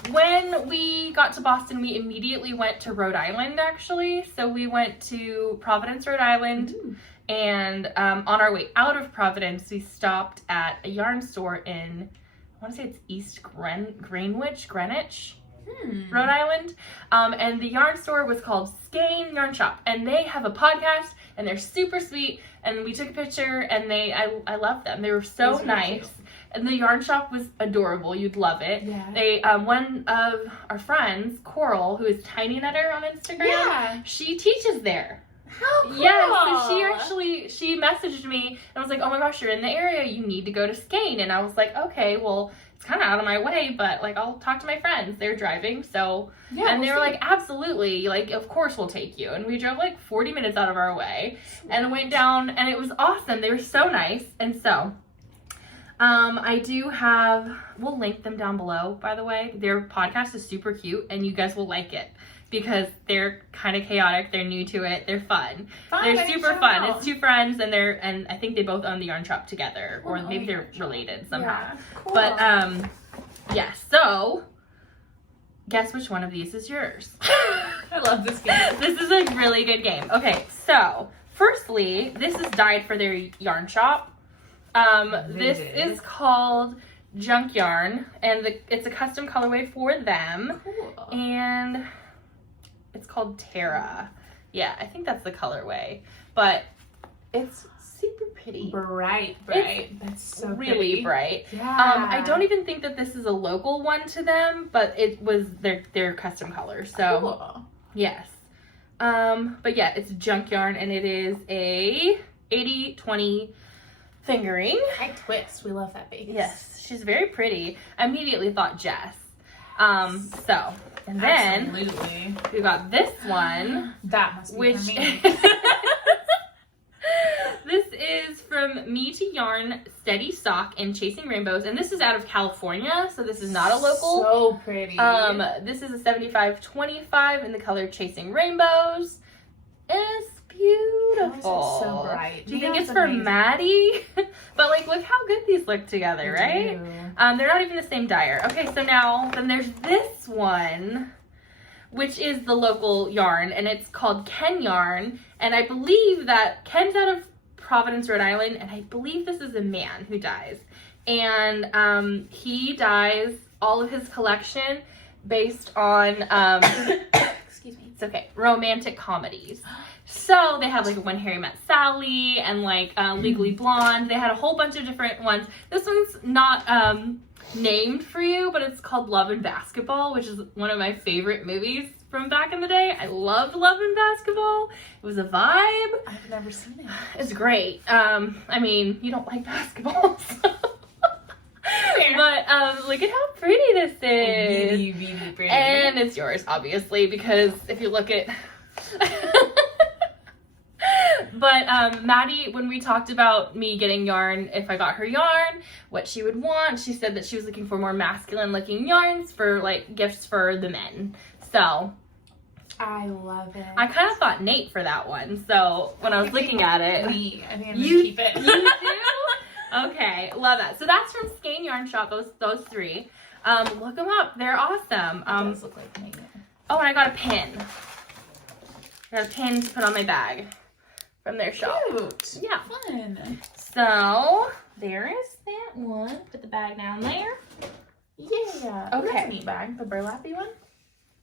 When we got to Boston, we immediately went to Rhode Island, actually. So, we went to Providence, Rhode Island. Ooh. And on our way out of Providence, we stopped at a yarn store in, I want to say it's East Greenwich, Rhode Island. And the yarn store was called Skeins Yarn Shop. And they have a podcast, and they're super sweet. And we took a picture, and I love them. They were so nice. And the yarn shop was adorable. You'd love it. Yeah. They one of our friends, Coral, who is Tiny Knitter on Instagram, she teaches there. How cool. Yeah, so she messaged me, and I was like, oh my gosh, you're in the area. You need to go to Skeins. And I was like, okay, well, it's kind of out of my way, but I'll talk to my friends. They're driving, so and they were like, absolutely, of course we'll take you. And we drove 40 minutes out of our way and went down, and it was awesome. They were so nice. And so I do have, we'll link them down below, by the way. Their podcast is super cute, and you guys will like it because they're kind of chaotic. They're new to it. They're fun. They're super fun. It's 2 friends, and I think they both own the yarn shop together, or maybe they're related somehow. Yeah, cool. But yeah. So guess which one of these is yours? I love this game. This is a really good game. Okay, so firstly, this is dyed for their yarn shop. This is called Junk Yarn, and it's a custom colorway for them. Cool. And it's called Terra. Yeah, I think that's the colorway, but it's super pretty. Bright. That's so really pretty. Bright. Yeah. I don't even think that this is a local one to them, but it was their custom color. So cool. Yes. But yeah, it's junk yarn, and it is a 80/20 fingering. I twist. We love that baby. Yes, she's very pretty. I immediately thought Jess. And then absolutely, we got this one. That must be for me. This is from Me to Yarn Steady Sock in Chasing Rainbows, and this is out of California, so this is not a local. So pretty. This is a 75/25 in the color Chasing Rainbows. It's beautiful. So bright. Do you think it's for Maddie? But like, look how good these look together, right? They're not even the same dyer. Okay, so now then there's this one, which is the local yarn, and it's called Ken Yarn, and I believe that Ken's out of Providence, Rhode Island, and I believe this is a man who dyes, and he dyes all of his collection based on excuse me, it's okay, romantic comedies. So they have like When Harry Met Sally and like Legally Blonde. They had a whole bunch of different ones. This one's not named for you, but it's called Love and Basketball, which is one of my favorite movies from back in the day. I loved Love and Basketball. It was a vibe. I've never seen it. It's great. I mean, you don't like basketball, so. But look at how pretty this is. Really, really pretty. And it's yours, obviously, because if you look at... But Maddie, when we talked about me getting yarn, if I got her yarn, what she would want, she said that she was looking for more masculine looking yarns for like gifts for the men. So I love it. I kind of thought Nate for that one. So when I was looking at it, I think I'm gonna keep it. You do? Okay, love that. So that's from Skein Yarn Shop. Those three. Look them up. They're awesome. It does look like me. Oh, and I got a pin. I got a pin to put on my bag from their shop. Cute. Yeah. Fun. So there is that one. Put the bag down there. Yeah. Okay. That's a neat bag. The burlappy one.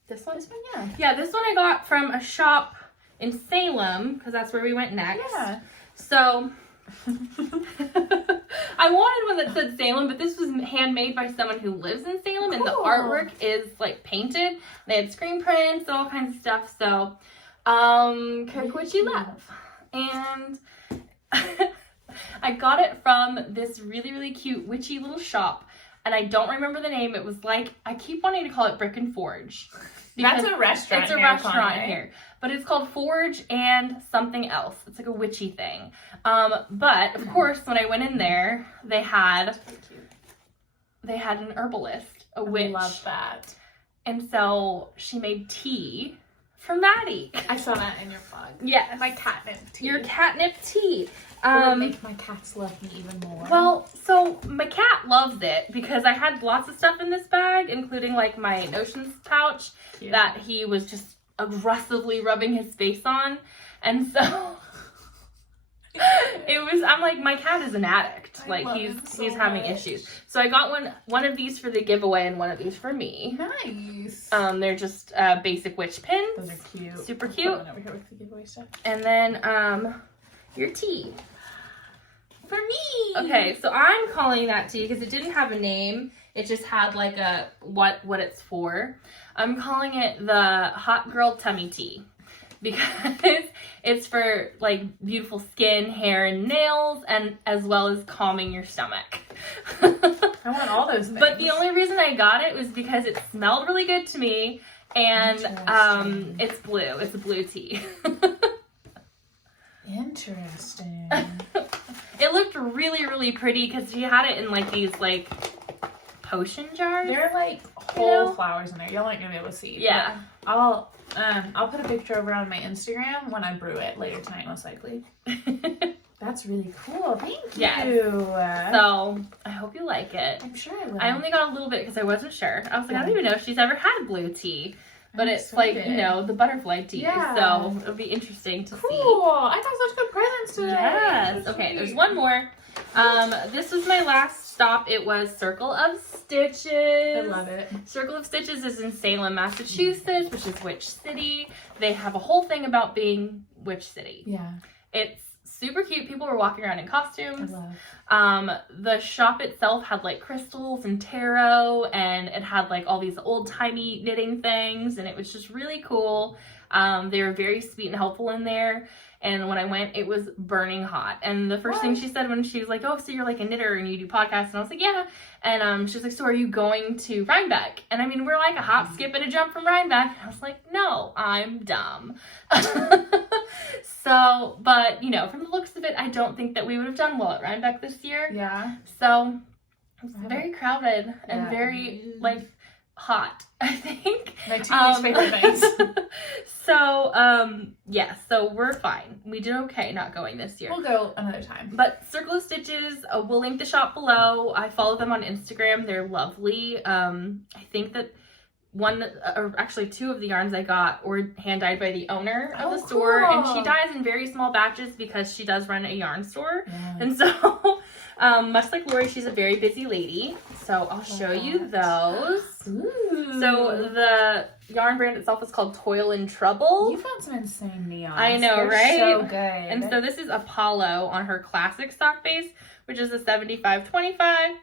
This one? This one, yeah. Yeah, this one I got from a shop in Salem because that's where we went next. Yeah. So I wanted one that said Salem, but this was handmade by someone who lives in Salem, and the artwork is like painted. They had screen prints and all kinds of stuff. So cook what you love. And I got it from this really, really cute witchy little shop, and I don't remember the name. It was like, I keep wanting to call it Brick and Forge. That's a restaurant. It's a restaurant here, but it's called Forge and something else. It's like a witchy thing. But of course, when I went in there, they had an herbalist, a witch. I love that. And so she made tea for Maddie. I saw that in your vlog. Yes. My catnip tea. Your catnip tea. Will it make my cats love me even more? Well, so my cat loves it because I had lots of stuff in this bag, including like my Notions pouch that he was just aggressively rubbing his face on. And so I'm like, my cat is an addict. Like he's having issues. So I got one of these for the giveaway and one of these for me. Nice. They're just basic witch pins. Those are cute. Super cute. Over here with the giveaway stuff. And then your tea. For me. Okay, so I'm calling that tea because it didn't have a name. It just had like a what it's for. I'm calling it the Hot Girl Tummy Tea because it's for like beautiful skin, hair, and nails, and as well as calming your stomach. I want all those things. But the only reason I got it was because it smelled really good to me, and it's blue. It's a blue tea. Interesting. It looked really, really pretty because she had it in like these like potion jars. There are like whole flowers in there. Y'all aren't gonna be able to see. Yeah. I'll put a picture over on my Instagram when I brew it later tonight, most likely. That's really cool. Thank you. Yes. So I hope you like it. I'm sure I will. I only got a little bit because I wasn't sure. I was like, I don't even know if she's ever had blue tea. But it's like, you know, the butterfly tea. Yeah. So it'll be interesting to see. Cool. I got such good presents today. Yes. Okay, there's one more. This was my last stop. It was Circle of Stitches. I love it. Circle of Stitches is in Salem, Massachusetts, which is Witch City. They have a whole thing about being Witch City. Yeah. It's super cute. People were walking around in costumes. I love. The shop itself had like crystals and tarot, and it had like all these old-timey knitting things, and it was just really cool. They were very sweet and helpful in there. And when I went, it was burning hot. And the first thing she said when she was like, oh, so you're like a knitter and you do podcasts? And I was like, yeah. And she was like, so are you going to Rhinebeck? And I mean, we're like a hop, skip, and a jump from Rhinebeck. And I was like, no, I'm dumb. So, but, you know, from the looks of it, I don't think that we would have done well at Rhinebeck this year. Yeah. So, it was very crowded and very, like, hot, I think. My two least favorite things. So, yeah, so we're fine. We did okay not going this year. We'll go another time. But Circle of Stitches, we'll link the shop below. I follow them on Instagram. They're lovely. I think that actually two of the yarns I got were hand dyed by the owner of the store. Cool. And she dyes in very small batches because she does run a yarn store. Yeah. And so, much like Lori, she's a very busy lady. So I'll show you those. Ooh. So the yarn brand itself is called Toil and Trouble. You found some insane neons. I know, They're right? So good. And so this is Apollo on her classic stock base, which is a 75/25.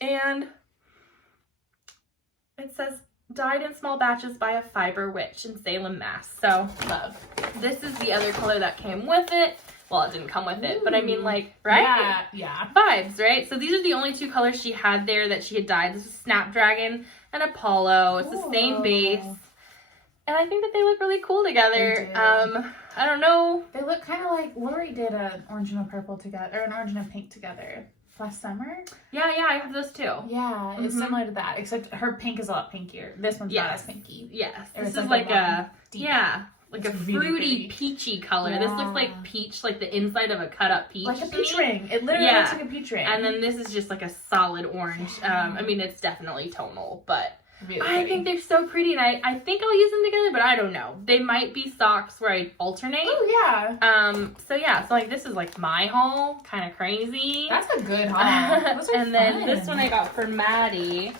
And it says dyed in small batches by a fiber witch in Salem, Mass. So love. This is the other color that came with it. Well, it didn't come with it, but I mean, like, right? Yeah. Vibes, right? So these are the only two colors she had there that she had dyed. This is Snapdragon and Apollo. It's the same base. And I think that they look really cool together. I don't know. They look kind of like Lori did an orange and a purple together, or an orange and a pink together last summer. Yeah, I have those too. Yeah, it's similar to that, except her pink is a lot pinkier. This one's not as pinky. Yes, Or this it's is like a, deep. like a It's really fruity, pretty. peachy color. Yeah. This looks like peach, like the inside of a cut up peach. Like a to peach me. ring. It literally looks like a peach ring. And then this is just like a solid orange. I mean, it's definitely tonal, but really I think they're so pretty, and I think I'll use them together, but I don't know. They might be socks where I alternate. Oh, yeah. So like this is like my haul, kind of crazy. That's a good haul. Those are And then fun. this one I got for Maddie.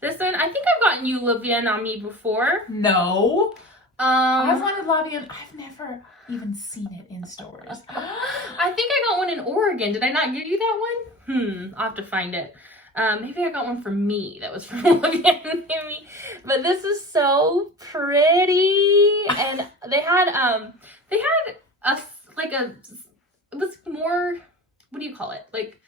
This one, I think I've gotten you Libyan on me before. No. I've wanted Lobian. I've never even seen it in stores. I think I got one in Oregon. Did I not give you that one? I'll have to find it. Maybe I got one for me that was from Libyan and me. But this is so pretty. And they had it was more, what do you call it? Like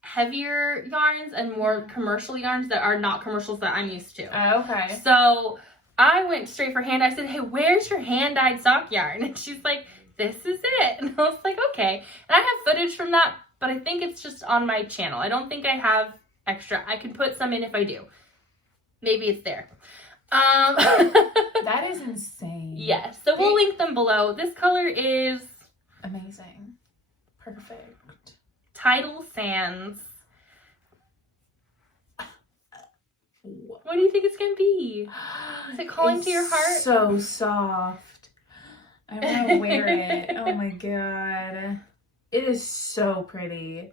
heavier yarns and more commercial yarns that are not commercials that I'm used to. Oh, okay. So I went straight for hand. I said, hey, where's your hand-dyed sock yarn? And she's like, this is it. And I was like, okay. And I have footage from that, but I think it's just on my channel. I don't think I have extra. I could put some in if I do. Maybe it's there. That is insane. Yes. So we'll link them below. This color is amazing. Perfect. Tidal Sands. What do you think it's going to be? Is it calling to your heart? So soft. I want to wear it. Oh my god. It is so pretty.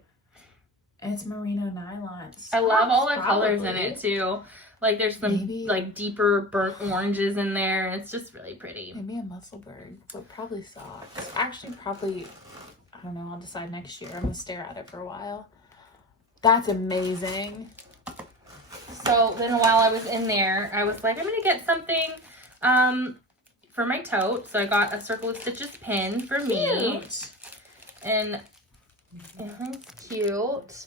It's merino nylon. I love all the colors in it too. Like there's some like deeper burnt oranges in there. It's just really pretty. Maybe a Musselburgh, but probably socks. Actually, probably, I don't know. I'll decide next year. I'm going to stare at it for a while. That's amazing. So then while I was in there, I was like, I'm going to get something for my tote. So I got a Circle of Stitches pin for me. And it's cute.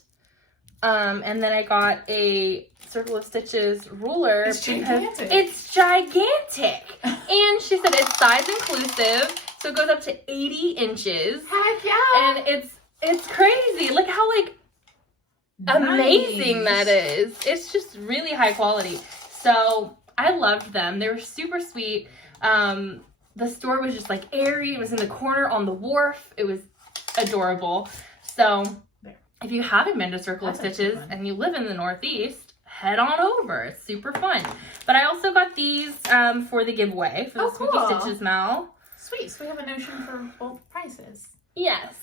And then I got a Circle of Stitches ruler. It's gigantic. It's gigantic. And she said it's size inclusive. So it goes up to 80 inches. Heck yeah. And it's crazy. Look how amazing that is. It's just really high quality. So I loved them. They were super sweet. The store was just like airy. It was in the corner on the wharf. It was adorable. So if you haven't been to Circle of Stitches and you live in the Northeast, head on over. It's super fun. But I also got these for the giveaway for the Spooky Stitches Mal. Sweet. So we have a notion for both prices. Yes.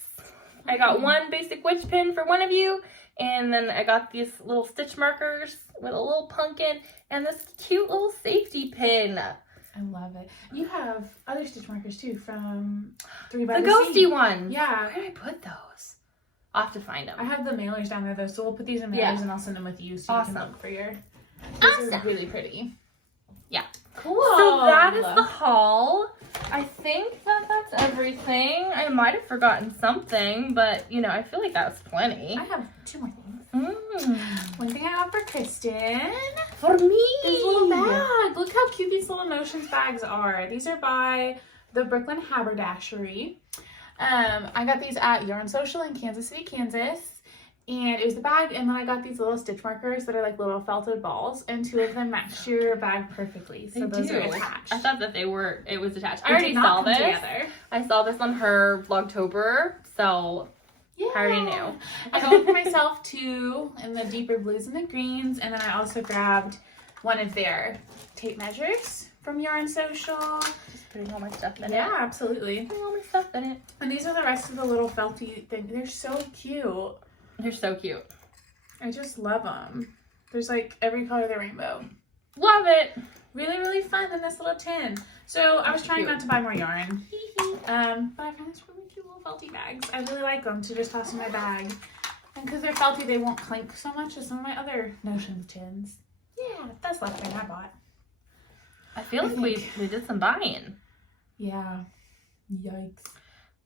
I got one basic witch pin for one of you. And then I got these little stitch markers with a little pumpkin and this cute little safety pin. I love it. You have other stitch markers too from 3 by the the ghosty Sea. one. Yeah. Where did I put those? I'll have to find them. I have the mailers down there though, so we'll put these in mailers and I'll send them with you so you can look for your. This is really pretty. Yeah. Cool. So that is the haul. I think that that's everything. I might have forgotten something, but you know, I feel like that was plenty. I have 2 more things. One thing I have for Christen. For me. This little bag. Look how cute these little Notions bags are. These are by the Brooklyn Haberdashery. I got these at Yarn Social in Kansas City, Kansas. And it was the bag, and then I got these little stitch markers that are like little felted balls, and 2 of them match your bag perfectly. So those are attached. I thought that it was attached. I already saw this. Together. I saw this on her VLOGTOBER, so yeah. I already knew. I got one for myself too, in the deeper blues and the greens, and then I also grabbed one of their tape measures from Yarn Social. Just putting all my stuff in it. Yeah, absolutely. Putting all my stuff in it. And these are the rest of the little felty things. They're so cute. They're so cute. I just love them. There's like every color of the rainbow. Love it. Really, really fun in this little tin. So I was trying not to buy more yarn. But I found these really cute little felty bags. I really like them to just toss in my bag. And because they're felty, they won't clink so much as some of my other Notions tins. Yeah, that's the last thing I bought. I feel like we did some buying. Yeah. Yikes.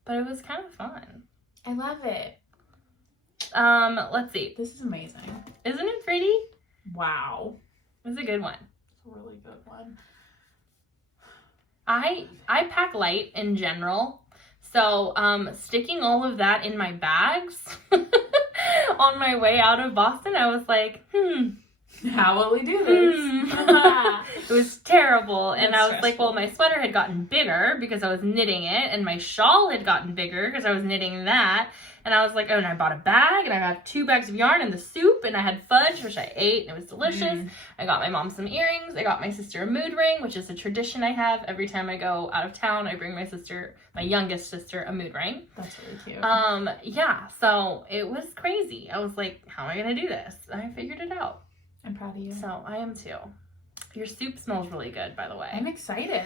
But it was kind of fun. I love it. Let's see. This is amazing. Isn't it pretty? Wow. It's a good one. It's a really good one. I pack light in general. So, sticking all of that in my bags on my way out of Boston, I was like, how will we do this? It was terrible. And That's I was like, well, my sweater had gotten bigger because I was knitting it, and my shawl had gotten bigger because I was knitting that. And I was like, oh, and I bought a bag, and I got 2 bags of yarn and the soup, and I had fudge, which I ate, and it was delicious. I got my mom some earrings. I got my sister a mood ring, which is a tradition I have. Every time I go out of town, I bring my youngest sister, a mood ring. That's really cute. Yeah, so it was crazy. I was like, how am I going to do this? And I figured it out. I'm proud of you. So I am too. Your soup smells really good, by the way. I'm excited.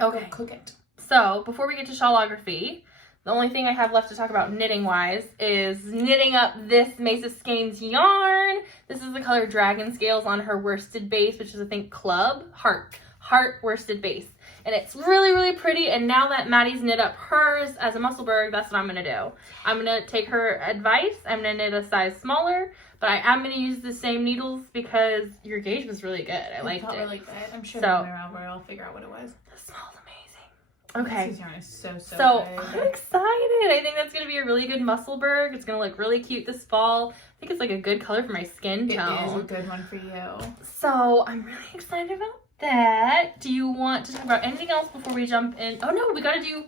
Okay. Cook it. So before we get to Shawlography, the only thing I have left to talk about knitting-wise is knitting up this Mace of Skeins yarn. This is the color Dragon Scales on her worsted base, which is, I think, Club Heart worsted base. And it's really, really pretty. And now that Maddie's knit up hers as a Musselburgh, that's what I'm going to do. I'm going to take her advice. I'm going to knit a size smaller. But I am going to use the same needles because your gauge was really good. I liked it. Really good. I'm sure so, around where I'll figure out what it was. The smell's amazing. Okay. This yarn is so good. I'm excited. I think that's going to be a really good Musselburgh. It's going to look really cute this fall. I think it's like a good color for my skin tone. It is a good one for you. So I'm really excited about that. Do you want to talk about anything else before we jump in? Oh no, we got to do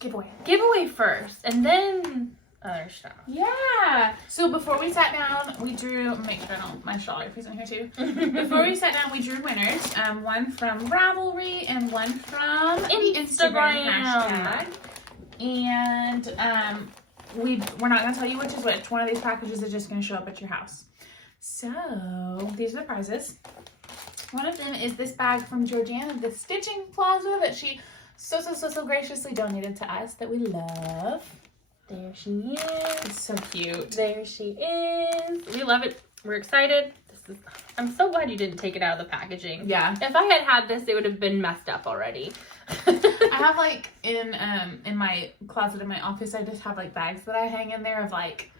giveaway first, and then other stuff. Yeah. So before we sat down, we drew. Make sure my Shawlography's in here too. Before we sat down, we drew winners. One from Ravelry and one from Instagram hashtag. And we're not gonna tell you which is which. One of these packages is just gonna show up at your house. So these are the prizes. One of them is this bag from Georgiana, the Stitching Plaza that she so graciously donated to us that we love. There she is. It's so cute. There she is. We love it. We're excited. I'm so glad you didn't take it out of the packaging. Yeah. If I had this, it would have been messed up already. I have like in my closet in my office, I just have like bags that I hang in there of like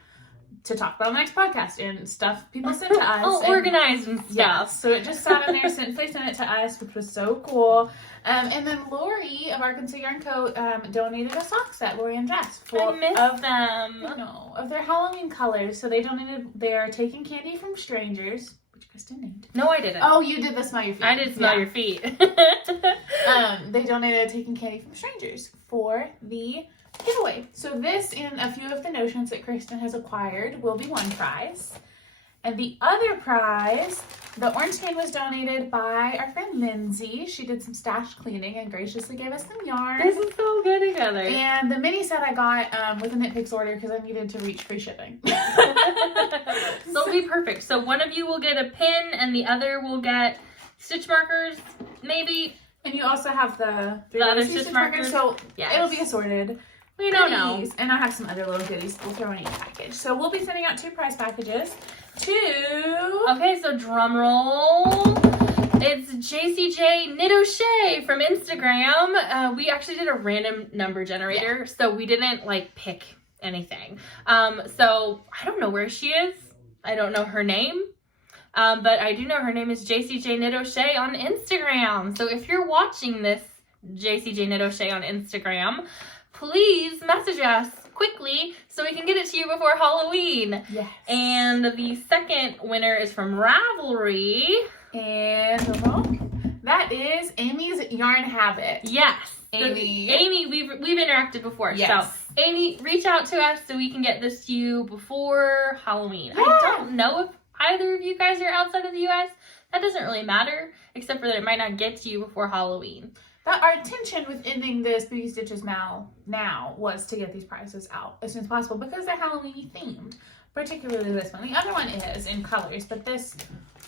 to talk about on the next podcast and stuff people sent to us. Oh, organized and stuff. Yeah, so it just sat in there since they sent it to us, which was so cool. And then Lori of Arkansas Yarn Co. Donated a sock set, Lori and Jess. I miss them. No, of their Halloween colors. So they donated their Taking Candy from Strangers, which Christen named. No, I didn't. Oh, you did the Smell Your Feet. I did Smell Your Feet. They donated Taking Candy from Strangers for the giveaway. So this and a few of the Notions that Christen has acquired will be one prize. And the other prize, the orange skein, was donated by our friend Lindsay. She did some stash cleaning and graciously gave us some yarn. This is so good together. And the mini set I got with a Knit Picks order because I needed to reach free shipping. So it'll be perfect. So one of you will get a pin and the other will get stitch markers, maybe. And you also have the other stitch markers. So it'll be assorted. We don't know. And I have some other little goodies we'll throw in each package. So we'll be sending out 2 prize packages to... Okay, so drum roll. It's JCJ Knit O'Shea from Instagram. We actually did a random number generator, so we didn't like pick anything. So I don't know where she is. I don't know her name. But I do know her name is JCJ Knit O'Shea on Instagram. So if you're watching this JCJ Knit O'Shea on Instagram, please message us quickly so we can get it to you before Halloween. Yes. And the second winner is from Ravelry. And look, that is Amy's Yarn Habit. Yes. Amy. Amy, we've interacted before. Yes. So Amy, reach out to us so we can get this to you before Halloween. Yeah. I don't know if either of you guys are outside of the US. That doesn't really matter, except for that it might not get to you before Halloween. But our intention with ending this Spooky Stitches now was to get these prizes out as soon as possible because they're Halloween themed. Particularly this one. The other one is in colors, but this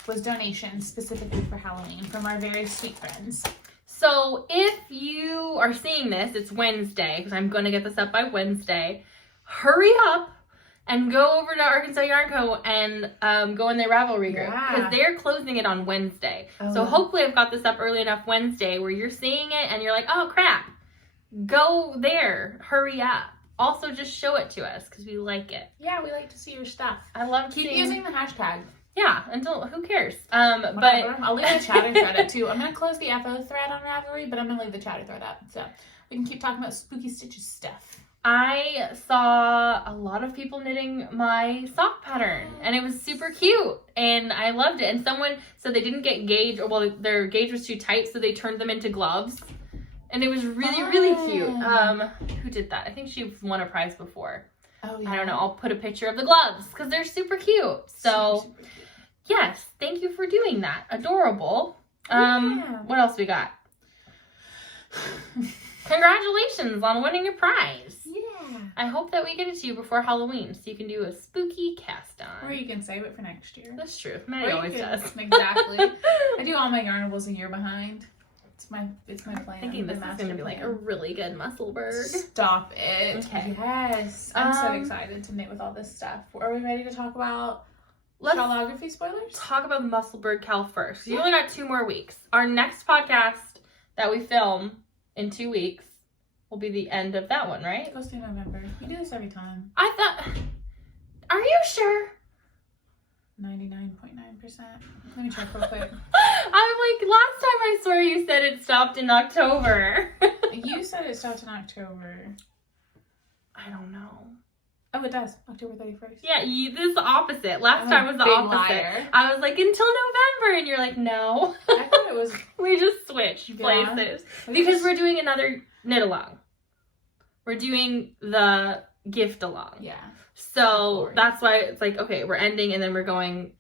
was donations specifically for Halloween from our very sweet friends. So if you are seeing this, it's Wednesday, because I'm going to get this up by Wednesday. Hurry up and go over to Arkansas Yarn Co. and go in their Ravelry group, because they're closing it on Wednesday. Oh. So hopefully I've got this up early enough Wednesday where you're seeing it and you're like, oh crap, go there, hurry up. Also just show it to us because we like it. Yeah, we like to see your stuff. I love Keep using the hashtag. Yeah, until who cares? But I'll leave the chatter thread up too. I'm gonna close the FO thread on Ravelry, but I'm gonna leave the chatter thread up so we can keep talking about Spooky Stitches stuff. I saw a lot of people knitting my sock pattern and it was super cute and I loved it. And someone said they didn't get gauge, or well, their gauge was too tight, so they turned them into gloves. And it was really, really cute. Who did that? I think she won a prize before. Oh, yeah. I don't know. I'll put a picture of the gloves because they're super cute. So, super cute. Yes, thank you for doing that. Adorable. What else we got? Congratulations on winning a prize. Yeah. I hope that we get it to you before Halloween so you can do a spooky cast on. Or you can save it for next year. That's true. Maddie always does. Exactly. I do all my Yarnables a year behind. It's my plan. I'm thinking this is going to be like a really good Musselburgh. Stop it. Okay. Yes. I'm so excited to knit with all this stuff. Are we ready to talk about Shawlography spoilers? Talk about Musselburgh Cal first. You only got 2 more weeks. Our next podcast that we film in 2 weeks will be the end of that one, right? It goes through November. You do this every time. I thought... Are you sure? 99.9%. Let me check real quick. I'm like, last time I swear you said it stopped in October. You said it stopped in October. I don't know. Oh, it does. October 31st. Yeah, this is the opposite. Last time was the opposite. Liar. I was like, until November, and you're like, no. I thought it was... We just switched places. Because we're doing another knit along. We're doing the gift along. Yeah. So that's why it's like, okay, we're ending and then we're going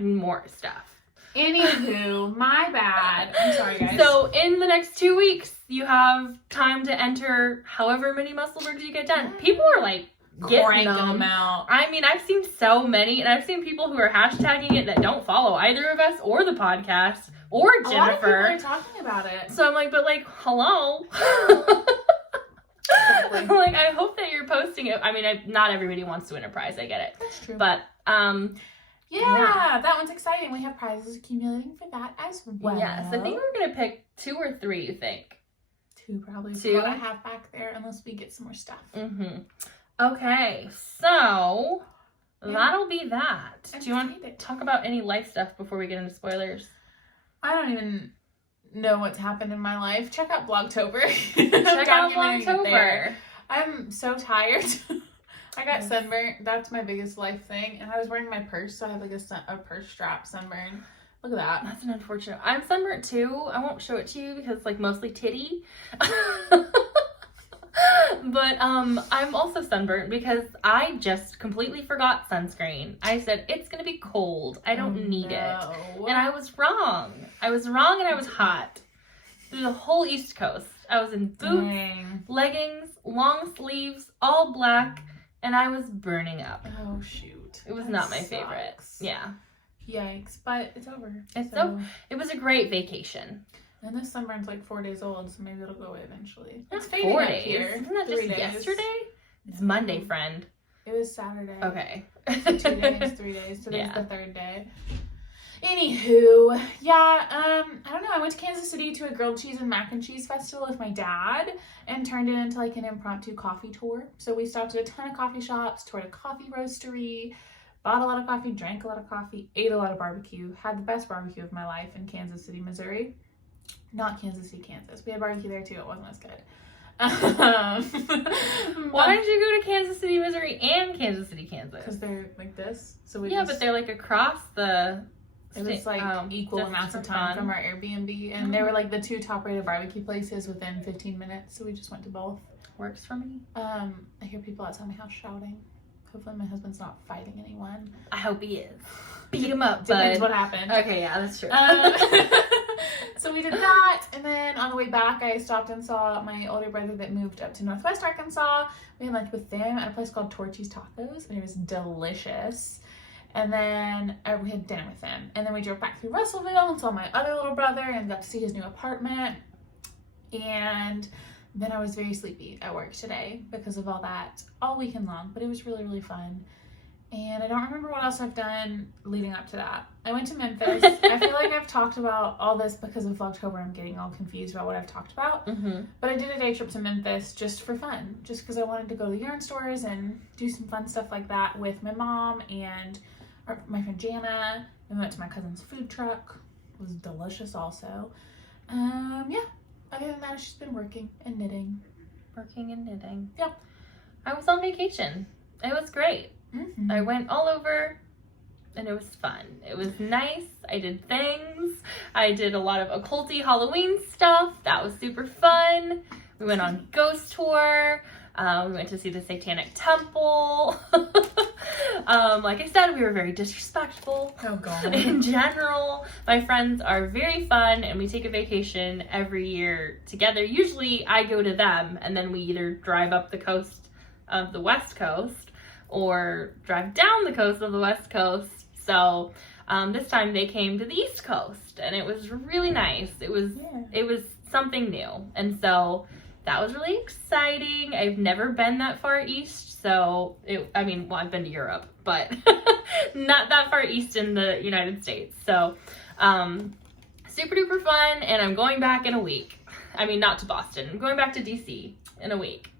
more stuff. Anywho, my bad. I'm sorry, guys. So in the next 2 weeks, you have time to enter however many Musselburghs you get done. People are like getting them out. I mean, I've seen so many, and I've seen people who are hashtagging it that don't follow either of us or the podcast or Jennifer. A lot of people are talking about it. So I'm like, but like, hello. Like, I hope that you're posting it. I mean, not everybody wants to win a prize. I get it. That's true. But, yeah, that one's exciting. We have prizes accumulating for that as well. Yes, I think we're going to pick 2 or 3, you think? 2, probably. 2? What I have back there, unless we get some more stuff. Mm-hmm. Okay, so that'll be that. Do you want to talk about any life stuff before we get into spoilers? I don't even know what's happened in my life. Check out Vlogtober. Check out Vlogtober. I'm so tired. I got sunburnt. That's my biggest life thing. And I was wearing my purse, so I have like a purse strap sunburn. Look at that. That's an unfortunate. I'm sunburnt too. I won't show it to you because it's like mostly titty. But I'm also sunburnt because I just completely forgot sunscreen. I said, it's going to be cold. I don't need it. And I was wrong. I was wrong and I was hot. Through the whole East Coast. I was in boots, leggings, long sleeves, all black, and I was burning up. Oh, shoot. It was not my favorite. Yeah. Yikes. But it's over. It was a great vacation. And this sunburn's like 4 days old, so maybe it'll go away eventually. It's 4 days. Here. Isn't that just yesterday? It's Monday, friend. It was Saturday. Okay. So 2 days, 3 days. Today's the 3rd day. Anywho, yeah, I don't know. I went to Kansas City to a grilled cheese and mac and cheese festival with my dad and turned it into like an impromptu coffee tour. So we stopped at a ton of coffee shops, toured a coffee roastery, bought a lot of coffee, drank a lot of coffee, ate a lot of barbecue, had the best barbecue of my life in Kansas City, Missouri. Not Kansas City, Kansas. We had barbecue there too. It wasn't as good. Why did you go to Kansas City, Missouri and Kansas City, Kansas? Because they're like this. So we but they're like across the... It was like equal amounts of time from our Airbnb, and they were like the 2 top-rated barbecue places within 15 minutes. So we just went to both. Works for me. I hear people outside my house shouting. Hopefully my husband's not fighting anyone. I hope he is. Beat him up, Depends bud. what happened. Okay, yeah, that's true. So we did that, and then on the way back, I stopped and saw my older brother that moved up to Northwest Arkansas. We had lunch with them at a place called Torchy's Tacos, and it was delicious. And then we had dinner with him. And then we drove back through Russellville and saw my other little brother and got to see his new apartment. And then I was very sleepy at work today because of all that all weekend long. But it was really, really fun. And I don't remember what else I've done leading up to that. I went to Memphis. I feel like I've talked about all this because of Vlogtober. I'm getting all confused about what I've talked about. But I did a day trip to Memphis just for fun. Just because I wanted to go to the yarn stores and do some fun stuff like that with my mom and my friend Jana. We went to my cousin's food truck. It was delicious also. Yeah. Other than that, I've just been working and knitting. Working and knitting. Yep. I was on vacation. It was great. I went all over and it was fun. It was nice. I did things. I did a lot of occulty Halloween stuff. That was super fun. We went on ghost tour. We went to see the Satanic Temple. Like I said, we were very disrespectful. Oh, God. In general, my friends are very fun, and we take a vacation every year together. Usually, I go to them, and then we either drive up the coast of the West Coast or drive down the coast of the West Coast. So this time they came to the East Coast, and it was really nice. It was something new, and so that was really exciting. I've never been that far east, so I've been to Europe, but not that far east in the United States. So super duper fun, and I'm going back in a week. I mean, not to Boston. I'm going back to DC in a week.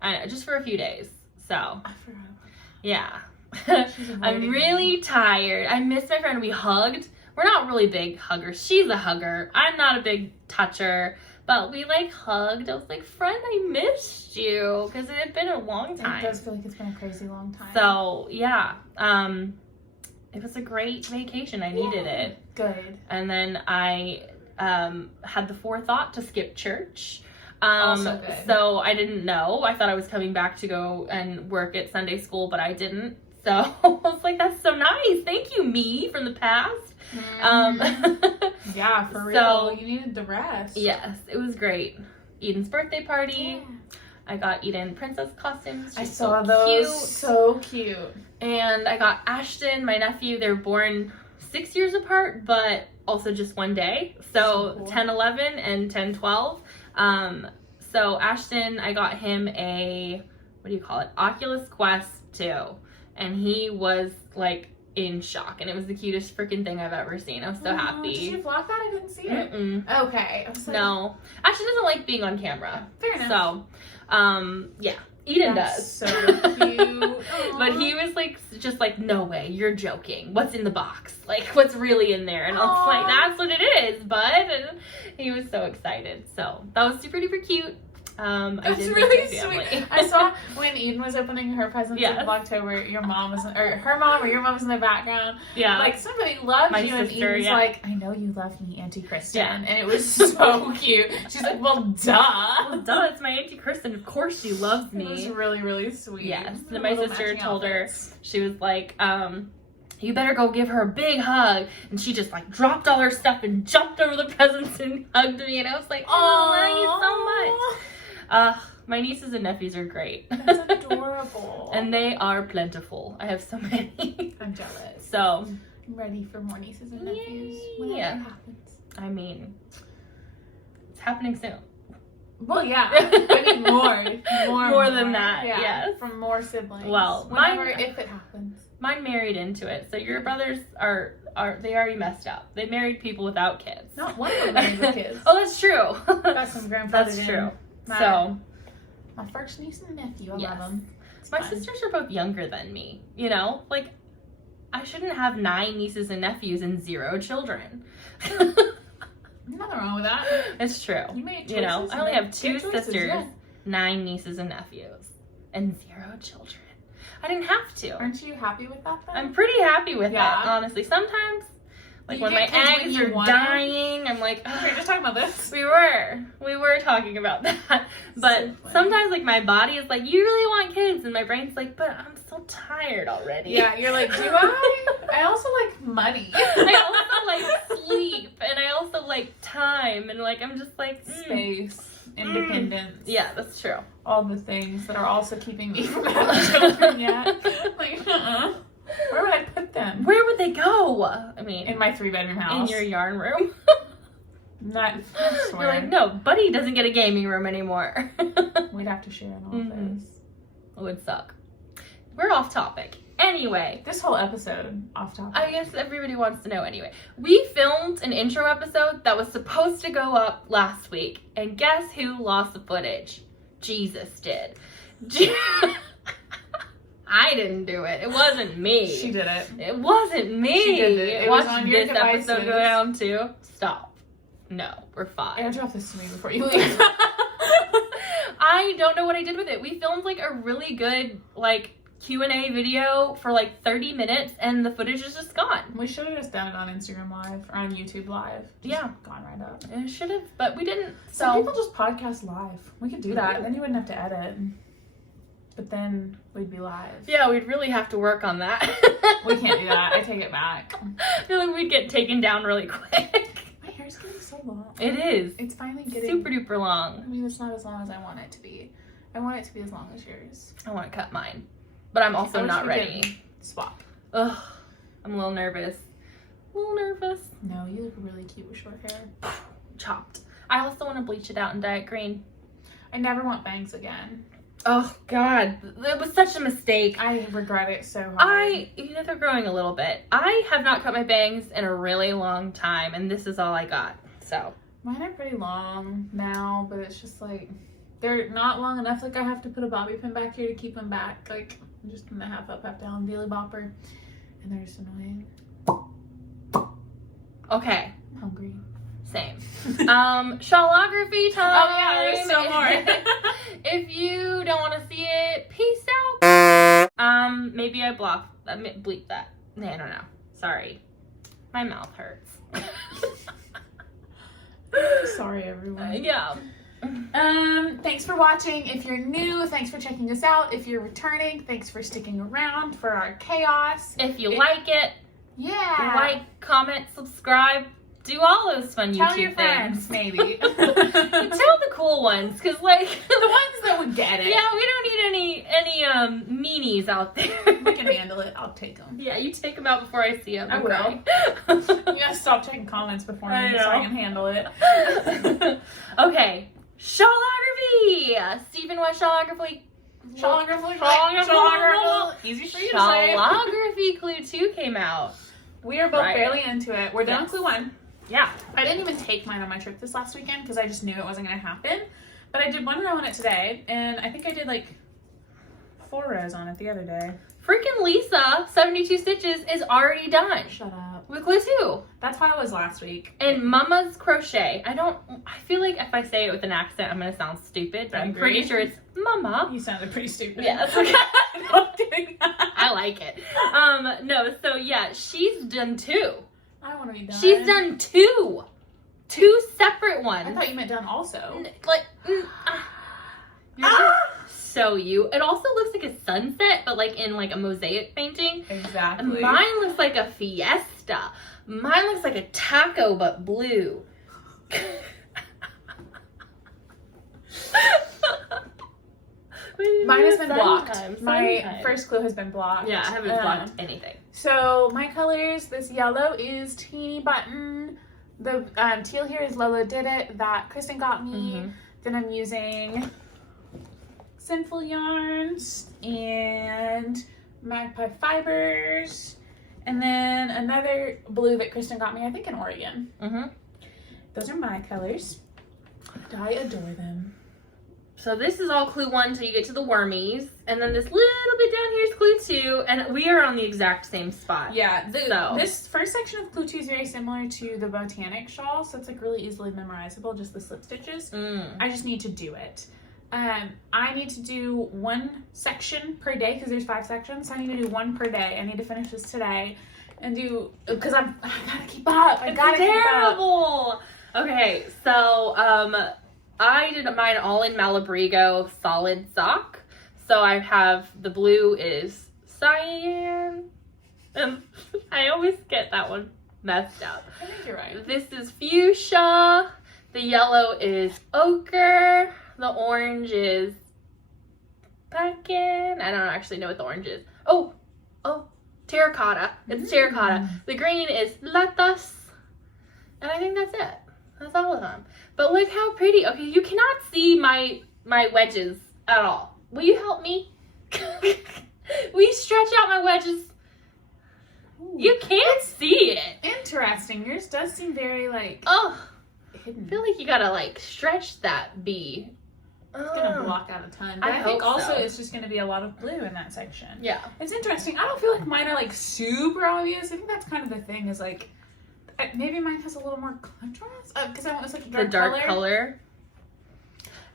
I know, just for a few days. So I forgot about yeah. that. I'm really tired. I miss my friend. We hugged. We're not really big huggers. She's a hugger. I'm not a big toucher. But we like hugged. I was like, friend, I missed you. Because it had been a long time. It does feel like it's been a crazy long time. So, yeah. It was a great vacation. I needed it. Good. And then I had the forethought to skip church. Also good. So I didn't know. I thought I was coming back to go and work at Sunday school, but I didn't. So I was like, that's so nice. Thank you, me from the past. Yeah, for real. So, you needed the rest. Yes, it was great. Eden's birthday party. Yeah. I got Eden princess costumes. I She's saw so those. cute. So cute. And I got Ashton, my nephew. They're born 6 years apart, but also just one day. So cool. 10-11 and 10-12. So Ashton, I got him a, Oculus Quest 2. And he was like in shock. And it was the cutest freaking thing I've ever seen. I was so happy. Did you vlog that? I didn't see it. Okay. I was like, No. Ashton doesn't like being on camera. Fair enough. So, yeah. Eden That's does. So cute. But he was like, just like, no way, you're joking. What's in the box? Like, what's really in there? And I was like, that's what it is, bud. And he was so excited. So that was super duper cute. That's really sweet. I saw when Eden was opening her presents in Vlogtober, your mom was, or her mom or your mom was in the background. Yeah. Like, somebody loved you, and sister, Eden's like, I know you love me, Auntie Christen. Yeah. And it was so cute. She's like, well, duh. Well, duh, it's my Auntie Christen. Of course she loves me. It was really, really sweet. Yes. Then my sister told her, she was like, you better go give her a big hug. And she just like dropped all her stuff and jumped over the presents and hugged me. And I was like, oh, I love you so much. My nieces and nephews are great. That's adorable. And they are plentiful. I have so many. I'm jealous. So I'm ready for more nieces and nephews. Whenever it happens. I mean, it's happening soon. Well, yeah. I mean, more than that. Yeah. Yes. From more siblings. Well, whenever, if it happens. Mine married into it. So your brothers are they already messed up. They married people without kids. Not one of them married with kids. Oh, that's true. Got some grandfathers. That's true. My first niece and nephew. I Yes. love them. My sisters are both younger than me. You know, like I shouldn't have 9 nieces and nephews and 0 children. Nothing wrong with that. It's true. You made choices. You know, I only have 2 Good choices, sisters, yeah. 9 nieces and nephews, and 0 children. I didn't have to. Aren't you happy with that though? I'm pretty happy with Yeah. it, honestly. Sometimes, like You when my get kids when eggs you are want dying, I'm like, We were just talking about this. We were talking about that. But So funny. sometimes, like, my body is like, you really want kids, and my brain's like, but I'm so tired already. Yeah, you're like, do I? I also like money. I also like sleep, and I also like time, and like I'm just like Space, independence. Yeah, that's true. All the things that are also keeping me from having children yet. Like, where would I put them? Where would they go? I mean, In my 3-bedroom house. in your yarn room. Not, I You're swear. like, no, Buddy doesn't get a gaming room anymore. We'd have to share an Mhm. office. It would suck. We're off topic. Anyway, This whole episode, off topic. I guess everybody wants to know anyway. We filmed an intro episode that was supposed to go up last week, and guess who lost the footage? Jesus did. I didn't do it. It wasn't me. She did it. It wasn't me. She did it. It was Watch on your this episode devices. go down too. Stop. No, we're fine. Airdrop this to me before you leave. I don't know what I did with it. We filmed like a really good like Q&A video for like 30 minutes and the footage is just gone. We should have just done it on Instagram Live or on YouTube Live. Just Yeah. gone right up. It should have, but we didn't. Some So people just podcast live. We could do that. Then you wouldn't have to edit. But then we'd be live. yeah, we'd really have to work on that. We can't do that. I take it back. I feel like we'd get taken down really quick. My hair's getting so long. It is. It's finally getting Super duper I long. mean, it's not as long as I want it to be. I want it to be as long as yours. I want to cut mine, but I'm I also wish not we ready. could Swap. Ugh, I'm a little nervous. No, you look really cute with short hair. Chopped. I also want to bleach it out and dye it green. I never want bangs again. Oh God, it was such a mistake. I regret it so hard. They're growing a little bit. I have not cut my bangs in a really long time, and this is all I got. So Mine are pretty long now, but it's just like, they're not long enough. Like, I have to put a bobby pin back here to keep them back. Like, I'm just in the half up, half down, Billy Bopper. And they're just annoying. okay, I'm hungry. same. Shawlography time. Oh yeah, there's still more. If you don't want to see it, peace out. Maybe I bleep that. I don't know. Sorry, my mouth hurts. Sorry, everyone. Yeah. Thanks for watching. If you're new, thanks for checking us out. If you're returning, thanks for sticking around for our chaos. If you like it, Yeah. like, comment, subscribe, do all those fun Tell YouTube your things. friends, maybe. Tell the cool ones, cause like The ones that would get it. yeah, we don't need any meanies out there. We can handle it. I'll take them. Yeah, you take them out before I see them. I will. You gotta stop checking comments before I me so I know. can handle it. Okay, Shawlography. Stephen, what Shawlography? Shawlography. Easy for you to say. Shawlography Clue 2 came out. We are both Right. barely into it. We're done Yes. Clue 1. Yeah. I didn't even take mine on my trip this last weekend because I just knew it wasn't going to happen. But I did 1 row on it today, and I think I did like 4 rows on it the other day. Freaking Lisa, 72 stitches, is already done Shut up. with Clue 2. That's how it was last week. And Mama's Crochet. I feel like if I say it with an accent, I'm going to sound stupid, but I I'm agree. pretty sure it's Mama. You sounded pretty stupid. Yes. No, I'm kidding. I like it. No, so yeah, she's done 2. I want to be done. She's done 2. 2 separate ones. I thought you meant done also. You're just so you. It also looks like a sunset, but like in like a mosaic painting. Exactly. Mine looks like a fiesta. Mine looks like a taco, but blue. Mine has been blocked. Sometimes. My first clue has been blocked. Yeah, I haven't blocked anything. So my colors, this yellow is Teeny Button. The teal here is Lola Did It, that Kristen got me. Mhm. Then I'm using Sinful Yarns and Magpie Fibers And then another blue that Christen got me, I think in Oregon. Mm-hmm. Those are my colors. And I adore them. So this is all clue 1 until you get to the wormies. And then this little bit down here is clue 2. And we are on the exact same spot. Yeah, this first section of clue 2 is very similar to the botanic shawl. So it's like really easily memorizable, just the slip stitches. I just need to do it. I need to do 1 section per day because there's 5 sections. So I need to do 1 per day. I need to finish this today and do, because I gotta keep up. I gotta keep up. Okay, so I did mine all in Malabrigo solid sock. So I have the blue is cyan. I always get that one messed up. I think you're right. This is fuchsia. The yellow is ochre. The orange is pumpkin. I don't actually know what the orange is. Oh, terracotta. It's terracotta. The green is lettuce. And I think that's it. That's all of them. But look how pretty. Okay, you cannot see my wedges at all. Will you help me? Will you stretch out my wedges? Ooh. You can't see it. Interesting. Yours does seem very like hidden. I feel like you gotta like stretch that bee. It's gonna block out a ton. But I think also it's just gonna be a lot of blue in that section. Yeah. It's interesting. I don't feel like mine are like super obvious. I think that's kind of the thing is like, maybe mine has a little more contrast because I want this like a dark color.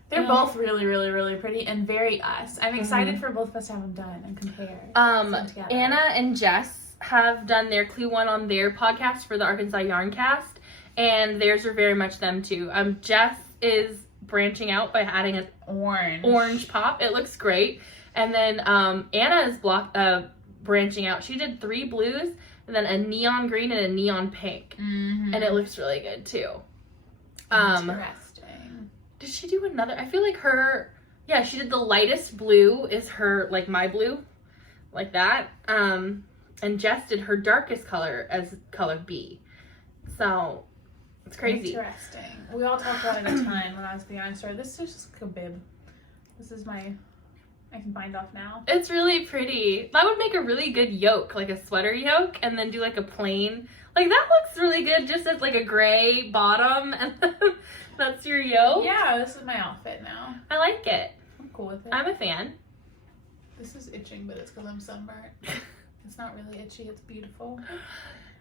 They're both really, really, really pretty and very us. I'm excited for both of us to have them done and compare. Anna and Jess have done their clue 1 on their podcast for the Arkansas Yarn Cast, and theirs are very much them too. Jess is branching out by adding an orange pop. It looks great. And then Anna is branching out. She did 3 blues and then a neon green and a neon pink. And it looks really good too. Interesting. Did she do another? I feel like she did the lightest blue is her, like my blue, like that. And Jess did her darkest color as color B. So it's crazy. Interesting. We all talked about it a ton when I was at the yarn store. This is just a bib. This is I can bind off now. It's really pretty. That would make a really good yoke, like a sweater yoke, and then do like a plain. Like that looks really good just as like a gray bottom, and that's your yoke. Yeah, this is my outfit now. I like it. I'm cool with it. I'm a fan. This is itching, but it's because I'm sunburnt. It's not really itchy. It's beautiful.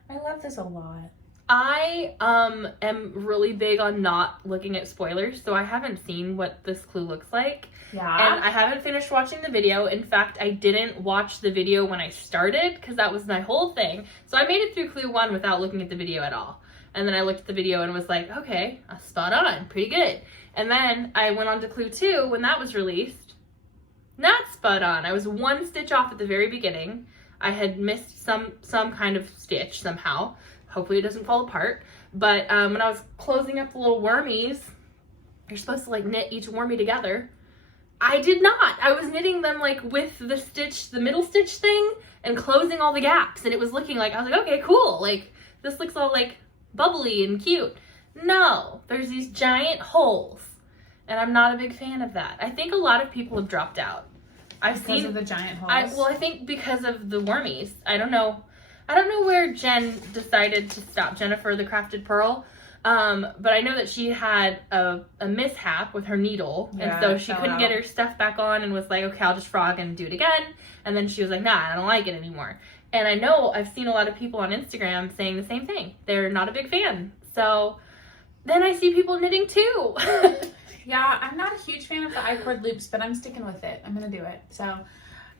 I love this a lot. I am really big on not looking at spoilers, so I haven't seen what this clue looks like. Yeah. And I haven't finished watching the video. In fact, I didn't watch the video when I started because that was my whole thing. So I made it through clue 1 without looking at the video at all. And then I looked at the video and was like, okay, spot on, pretty good. And then I went on to clue 2 when that was released. Not spot on. I was 1 stitch off at the very beginning. I had missed some kind of stitch somehow. Hopefully it doesn't fall apart. But when I was closing up the little wormies, you're supposed to like knit each wormy together. I did not. I was knitting them like with the stitch, the middle stitch thing, and closing all the gaps. And it was looking like, I was like, okay, cool. Like this looks all like bubbly and cute. No, there's these giant holes. And I'm not a big fan of that. I think a lot of people have dropped out. Because of the giant holes? I think because of the wormies. I don't know where Jen decided to stop, Jennifer, the Crafted Purl. But I know that she had a mishap with her needle. Yeah, and so she couldn't get her stuff back on and was like, okay, I'll just frog and do it again. And then she was like, nah, I don't like it anymore. And I know I've seen a lot of people on Instagram saying the same thing. They're not a big fan. So then I see people knitting too. Yeah, I'm not a huge fan of the I-cord loops, but I'm sticking with it. I'm going to do it. So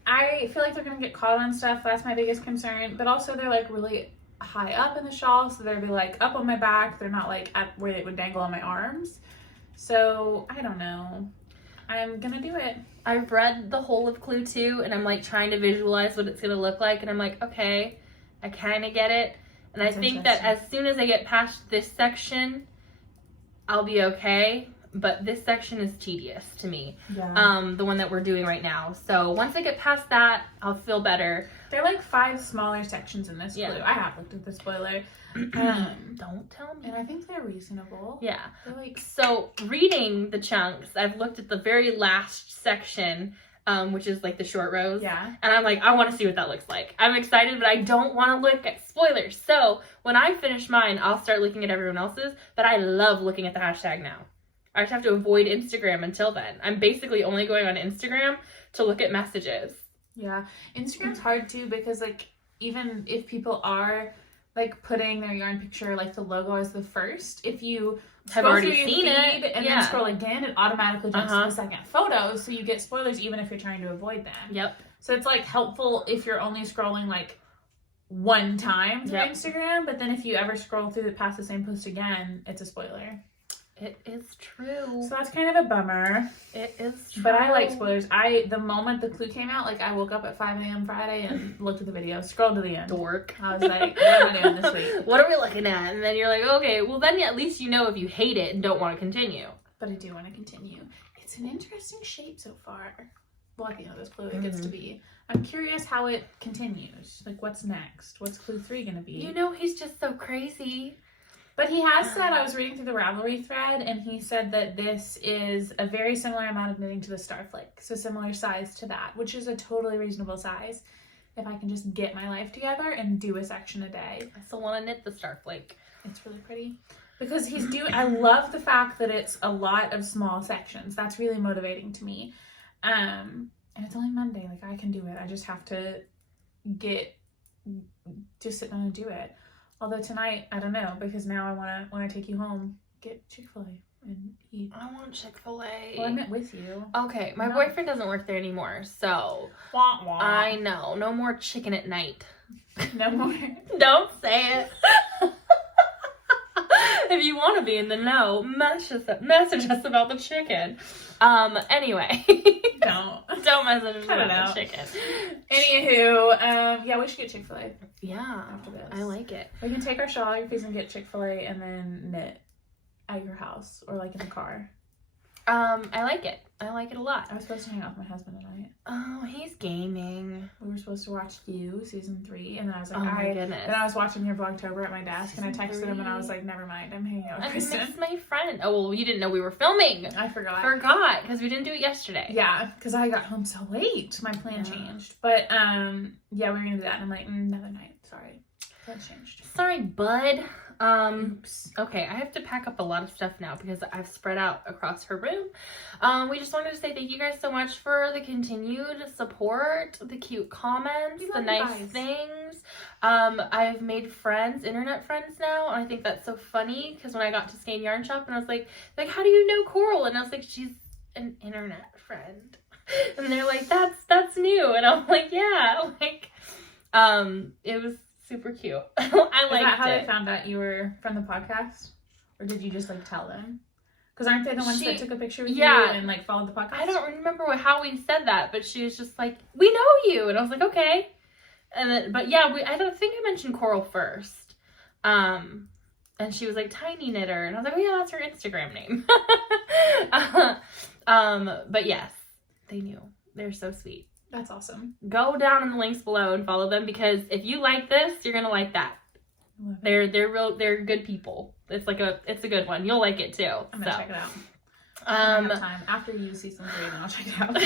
I feel like they're going to get caught on stuff. That's my biggest concern. But also they're like really high up in the shawl. So they'll be like up on my back. They're not like at where they would dangle on my arms. So I don't know. I'm going to do it. I've read the whole of Clue 2 and I'm like trying to visualize what it's going to look like. And I'm like, okay, I kind of get it. And I think that as soon as I get past this section, I'll be okay. But this section is tedious to me. Yeah. The one that we're doing right now. So once I get past that, I'll feel better. There are like 5 smaller sections in this clue. I have looked at the spoiler. Don't tell me. And I think they're reasonable. Yeah. They're like... So reading the chunks, I've looked at the very last section which is like the short rows. Yeah. And I'm like, I want to see what that looks like. I'm excited, but I don't want to look at spoilers. So when I finish mine, I'll start looking at everyone else's, but I love looking at the hashtag now. I just have to avoid Instagram until then. I'm basically only going on Instagram to look at messages. Yeah. Instagram's hard too because like even if people are like putting their yarn picture like the logo as the first, if you Have scroll already through your seen feed it. and Yeah. then scroll again, it automatically jumps to the second photo, so you get spoilers even if you're trying to avoid them. Yep. So it's like helpful if you're only scrolling like one time through Instagram, but then if you ever scroll through past the same post again, it's a spoiler. It is true. So that's kind of a bummer. It is true. But I like spoilers. The moment the clue came out, like I woke up at 5 a.m. Friday and looked at the video, scrolled to the end. Dork. I was like, what am I doing this week? What are we looking at? And then you're like, okay, well then at least you know if you hate it and don't want to continue. But I do want to continue. It's an interesting shape so far. Well, at the end of this clue, it gets to be. I'm curious how it continues. Like, what's next? What's clue 3 going to be? You know, he's just so crazy. But he has said, I was reading through the Ravelry thread, and he said that this is a very similar amount of knitting to the Starflake. So similar size to that, which is a totally reasonable size. If I can just get my life together and do a section a day. I still want to knit the Starflake. It's really pretty. Because he's doing, I love the fact that it's a lot of small sections. That's really motivating to me. And it's only Monday, like I can do it. I just have to just sit down and do it. Although tonight, I don't know, because now I want to, when I take you home, get Chick-fil-A and eat. I want Chick-fil-A. Well, I meant with you. Okay, my boyfriend doesn't work there anymore, so. Wah, wah. I know. No more chicken at night. No more. Don't say it. If you want to be in the know, message us about the chicken. Anyway. Don't message us about the chicken. Anywho, yeah, we should get Chick-fil-A. Yeah, after this. I like it. We can take our Shawlographies and get Chick-fil-A and then knit at your house or like in the car. I like it. I like it a lot. I was supposed to hang out with my husband tonight. Oh, he's gaming. We were supposed to watch You season 3, and then I was like, oh my goodness. Then I was watching your Vlogtober at my desk, and I texted him, and I was like, never mind, I'm hanging out with Christen. I missed my friend. Oh, well, you didn't know we were filming. I forgot. Because we didn't do it yesterday. Yeah, because I got home so late. My plan changed. But, yeah, we were going to do that, and I'm like, another night. Sorry. Plans changed. Sorry, bud. Oops. Okay, I have to pack up a lot of stuff now because I've spread out across her room. We just wanted to say thank you guys so much for the continued support, the cute comments, the nice things. I've made friends, internet friends now, and I think that's so funny because when I got to Skein Yarn Shop and I was like, how do you know Coral? And I was like, she's an internet friend. And they're like, that's new. And I'm like, yeah, it was super cute. I liked it. Is that how they found out you were from the podcast? Or did you just tell them? Because aren't they the ones that took a picture with you and followed the podcast? I don't remember how we said that, but she was just like, we know you. And I was like, okay. And then, but yeah, I don't think I mentioned Coral first. And she was like, Tiny Knitter. And I was like, oh yeah, that's her Instagram name. But yes, they knew. They're so sweet. That's awesome. Go down in the links below and follow them because if you like this, you're gonna like that. They're good people. It's a good one. You'll like it too. I'm gonna check it out. I have time. After you season 3, then I'll check it out.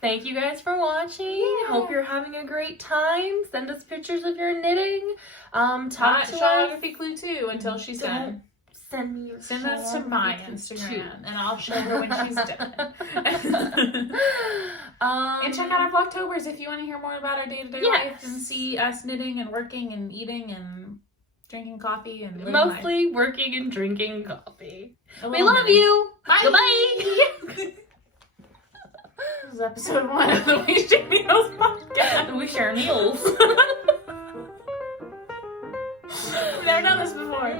Thank you guys for watching. Yeah. Hope you're having a great time. Send us pictures of your knitting. Talk to Shawlography clue 2 until she's done. Send us to my Instagram and I'll show her when she's done. And check out our Vlogtobers if you want to hear more about our day-to-day life and see us knitting and working and eating and drinking coffee and mostly working and drinking coffee. We love you. Bye. Goodbye. This is episode 1 of the We Share Meals podcast. We share meals. We've never done this before.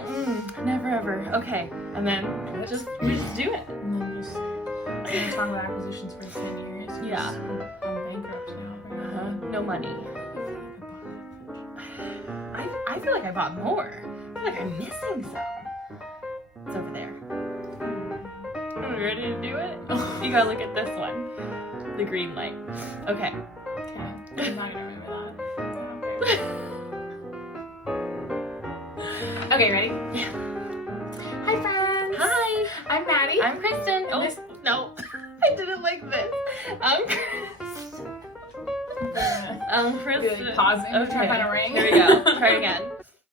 Never ever. Okay, and then we just do it. And then just talk about acquisitions for 10 years. Yeah. I'm bankrupt now. No money. I feel like I bought more. I feel like I'm missing some. It's over there. Are we ready to do it? You gotta look at this one. The green light. Okay. I'm not gonna remember that. Okay, ready? Yeah. Hi, friends. Hi. I'm Maddie. I'm Christen. Oh, no. I did it like this. Kristen. Really pausing to try to find a ring. Here we go. Try again.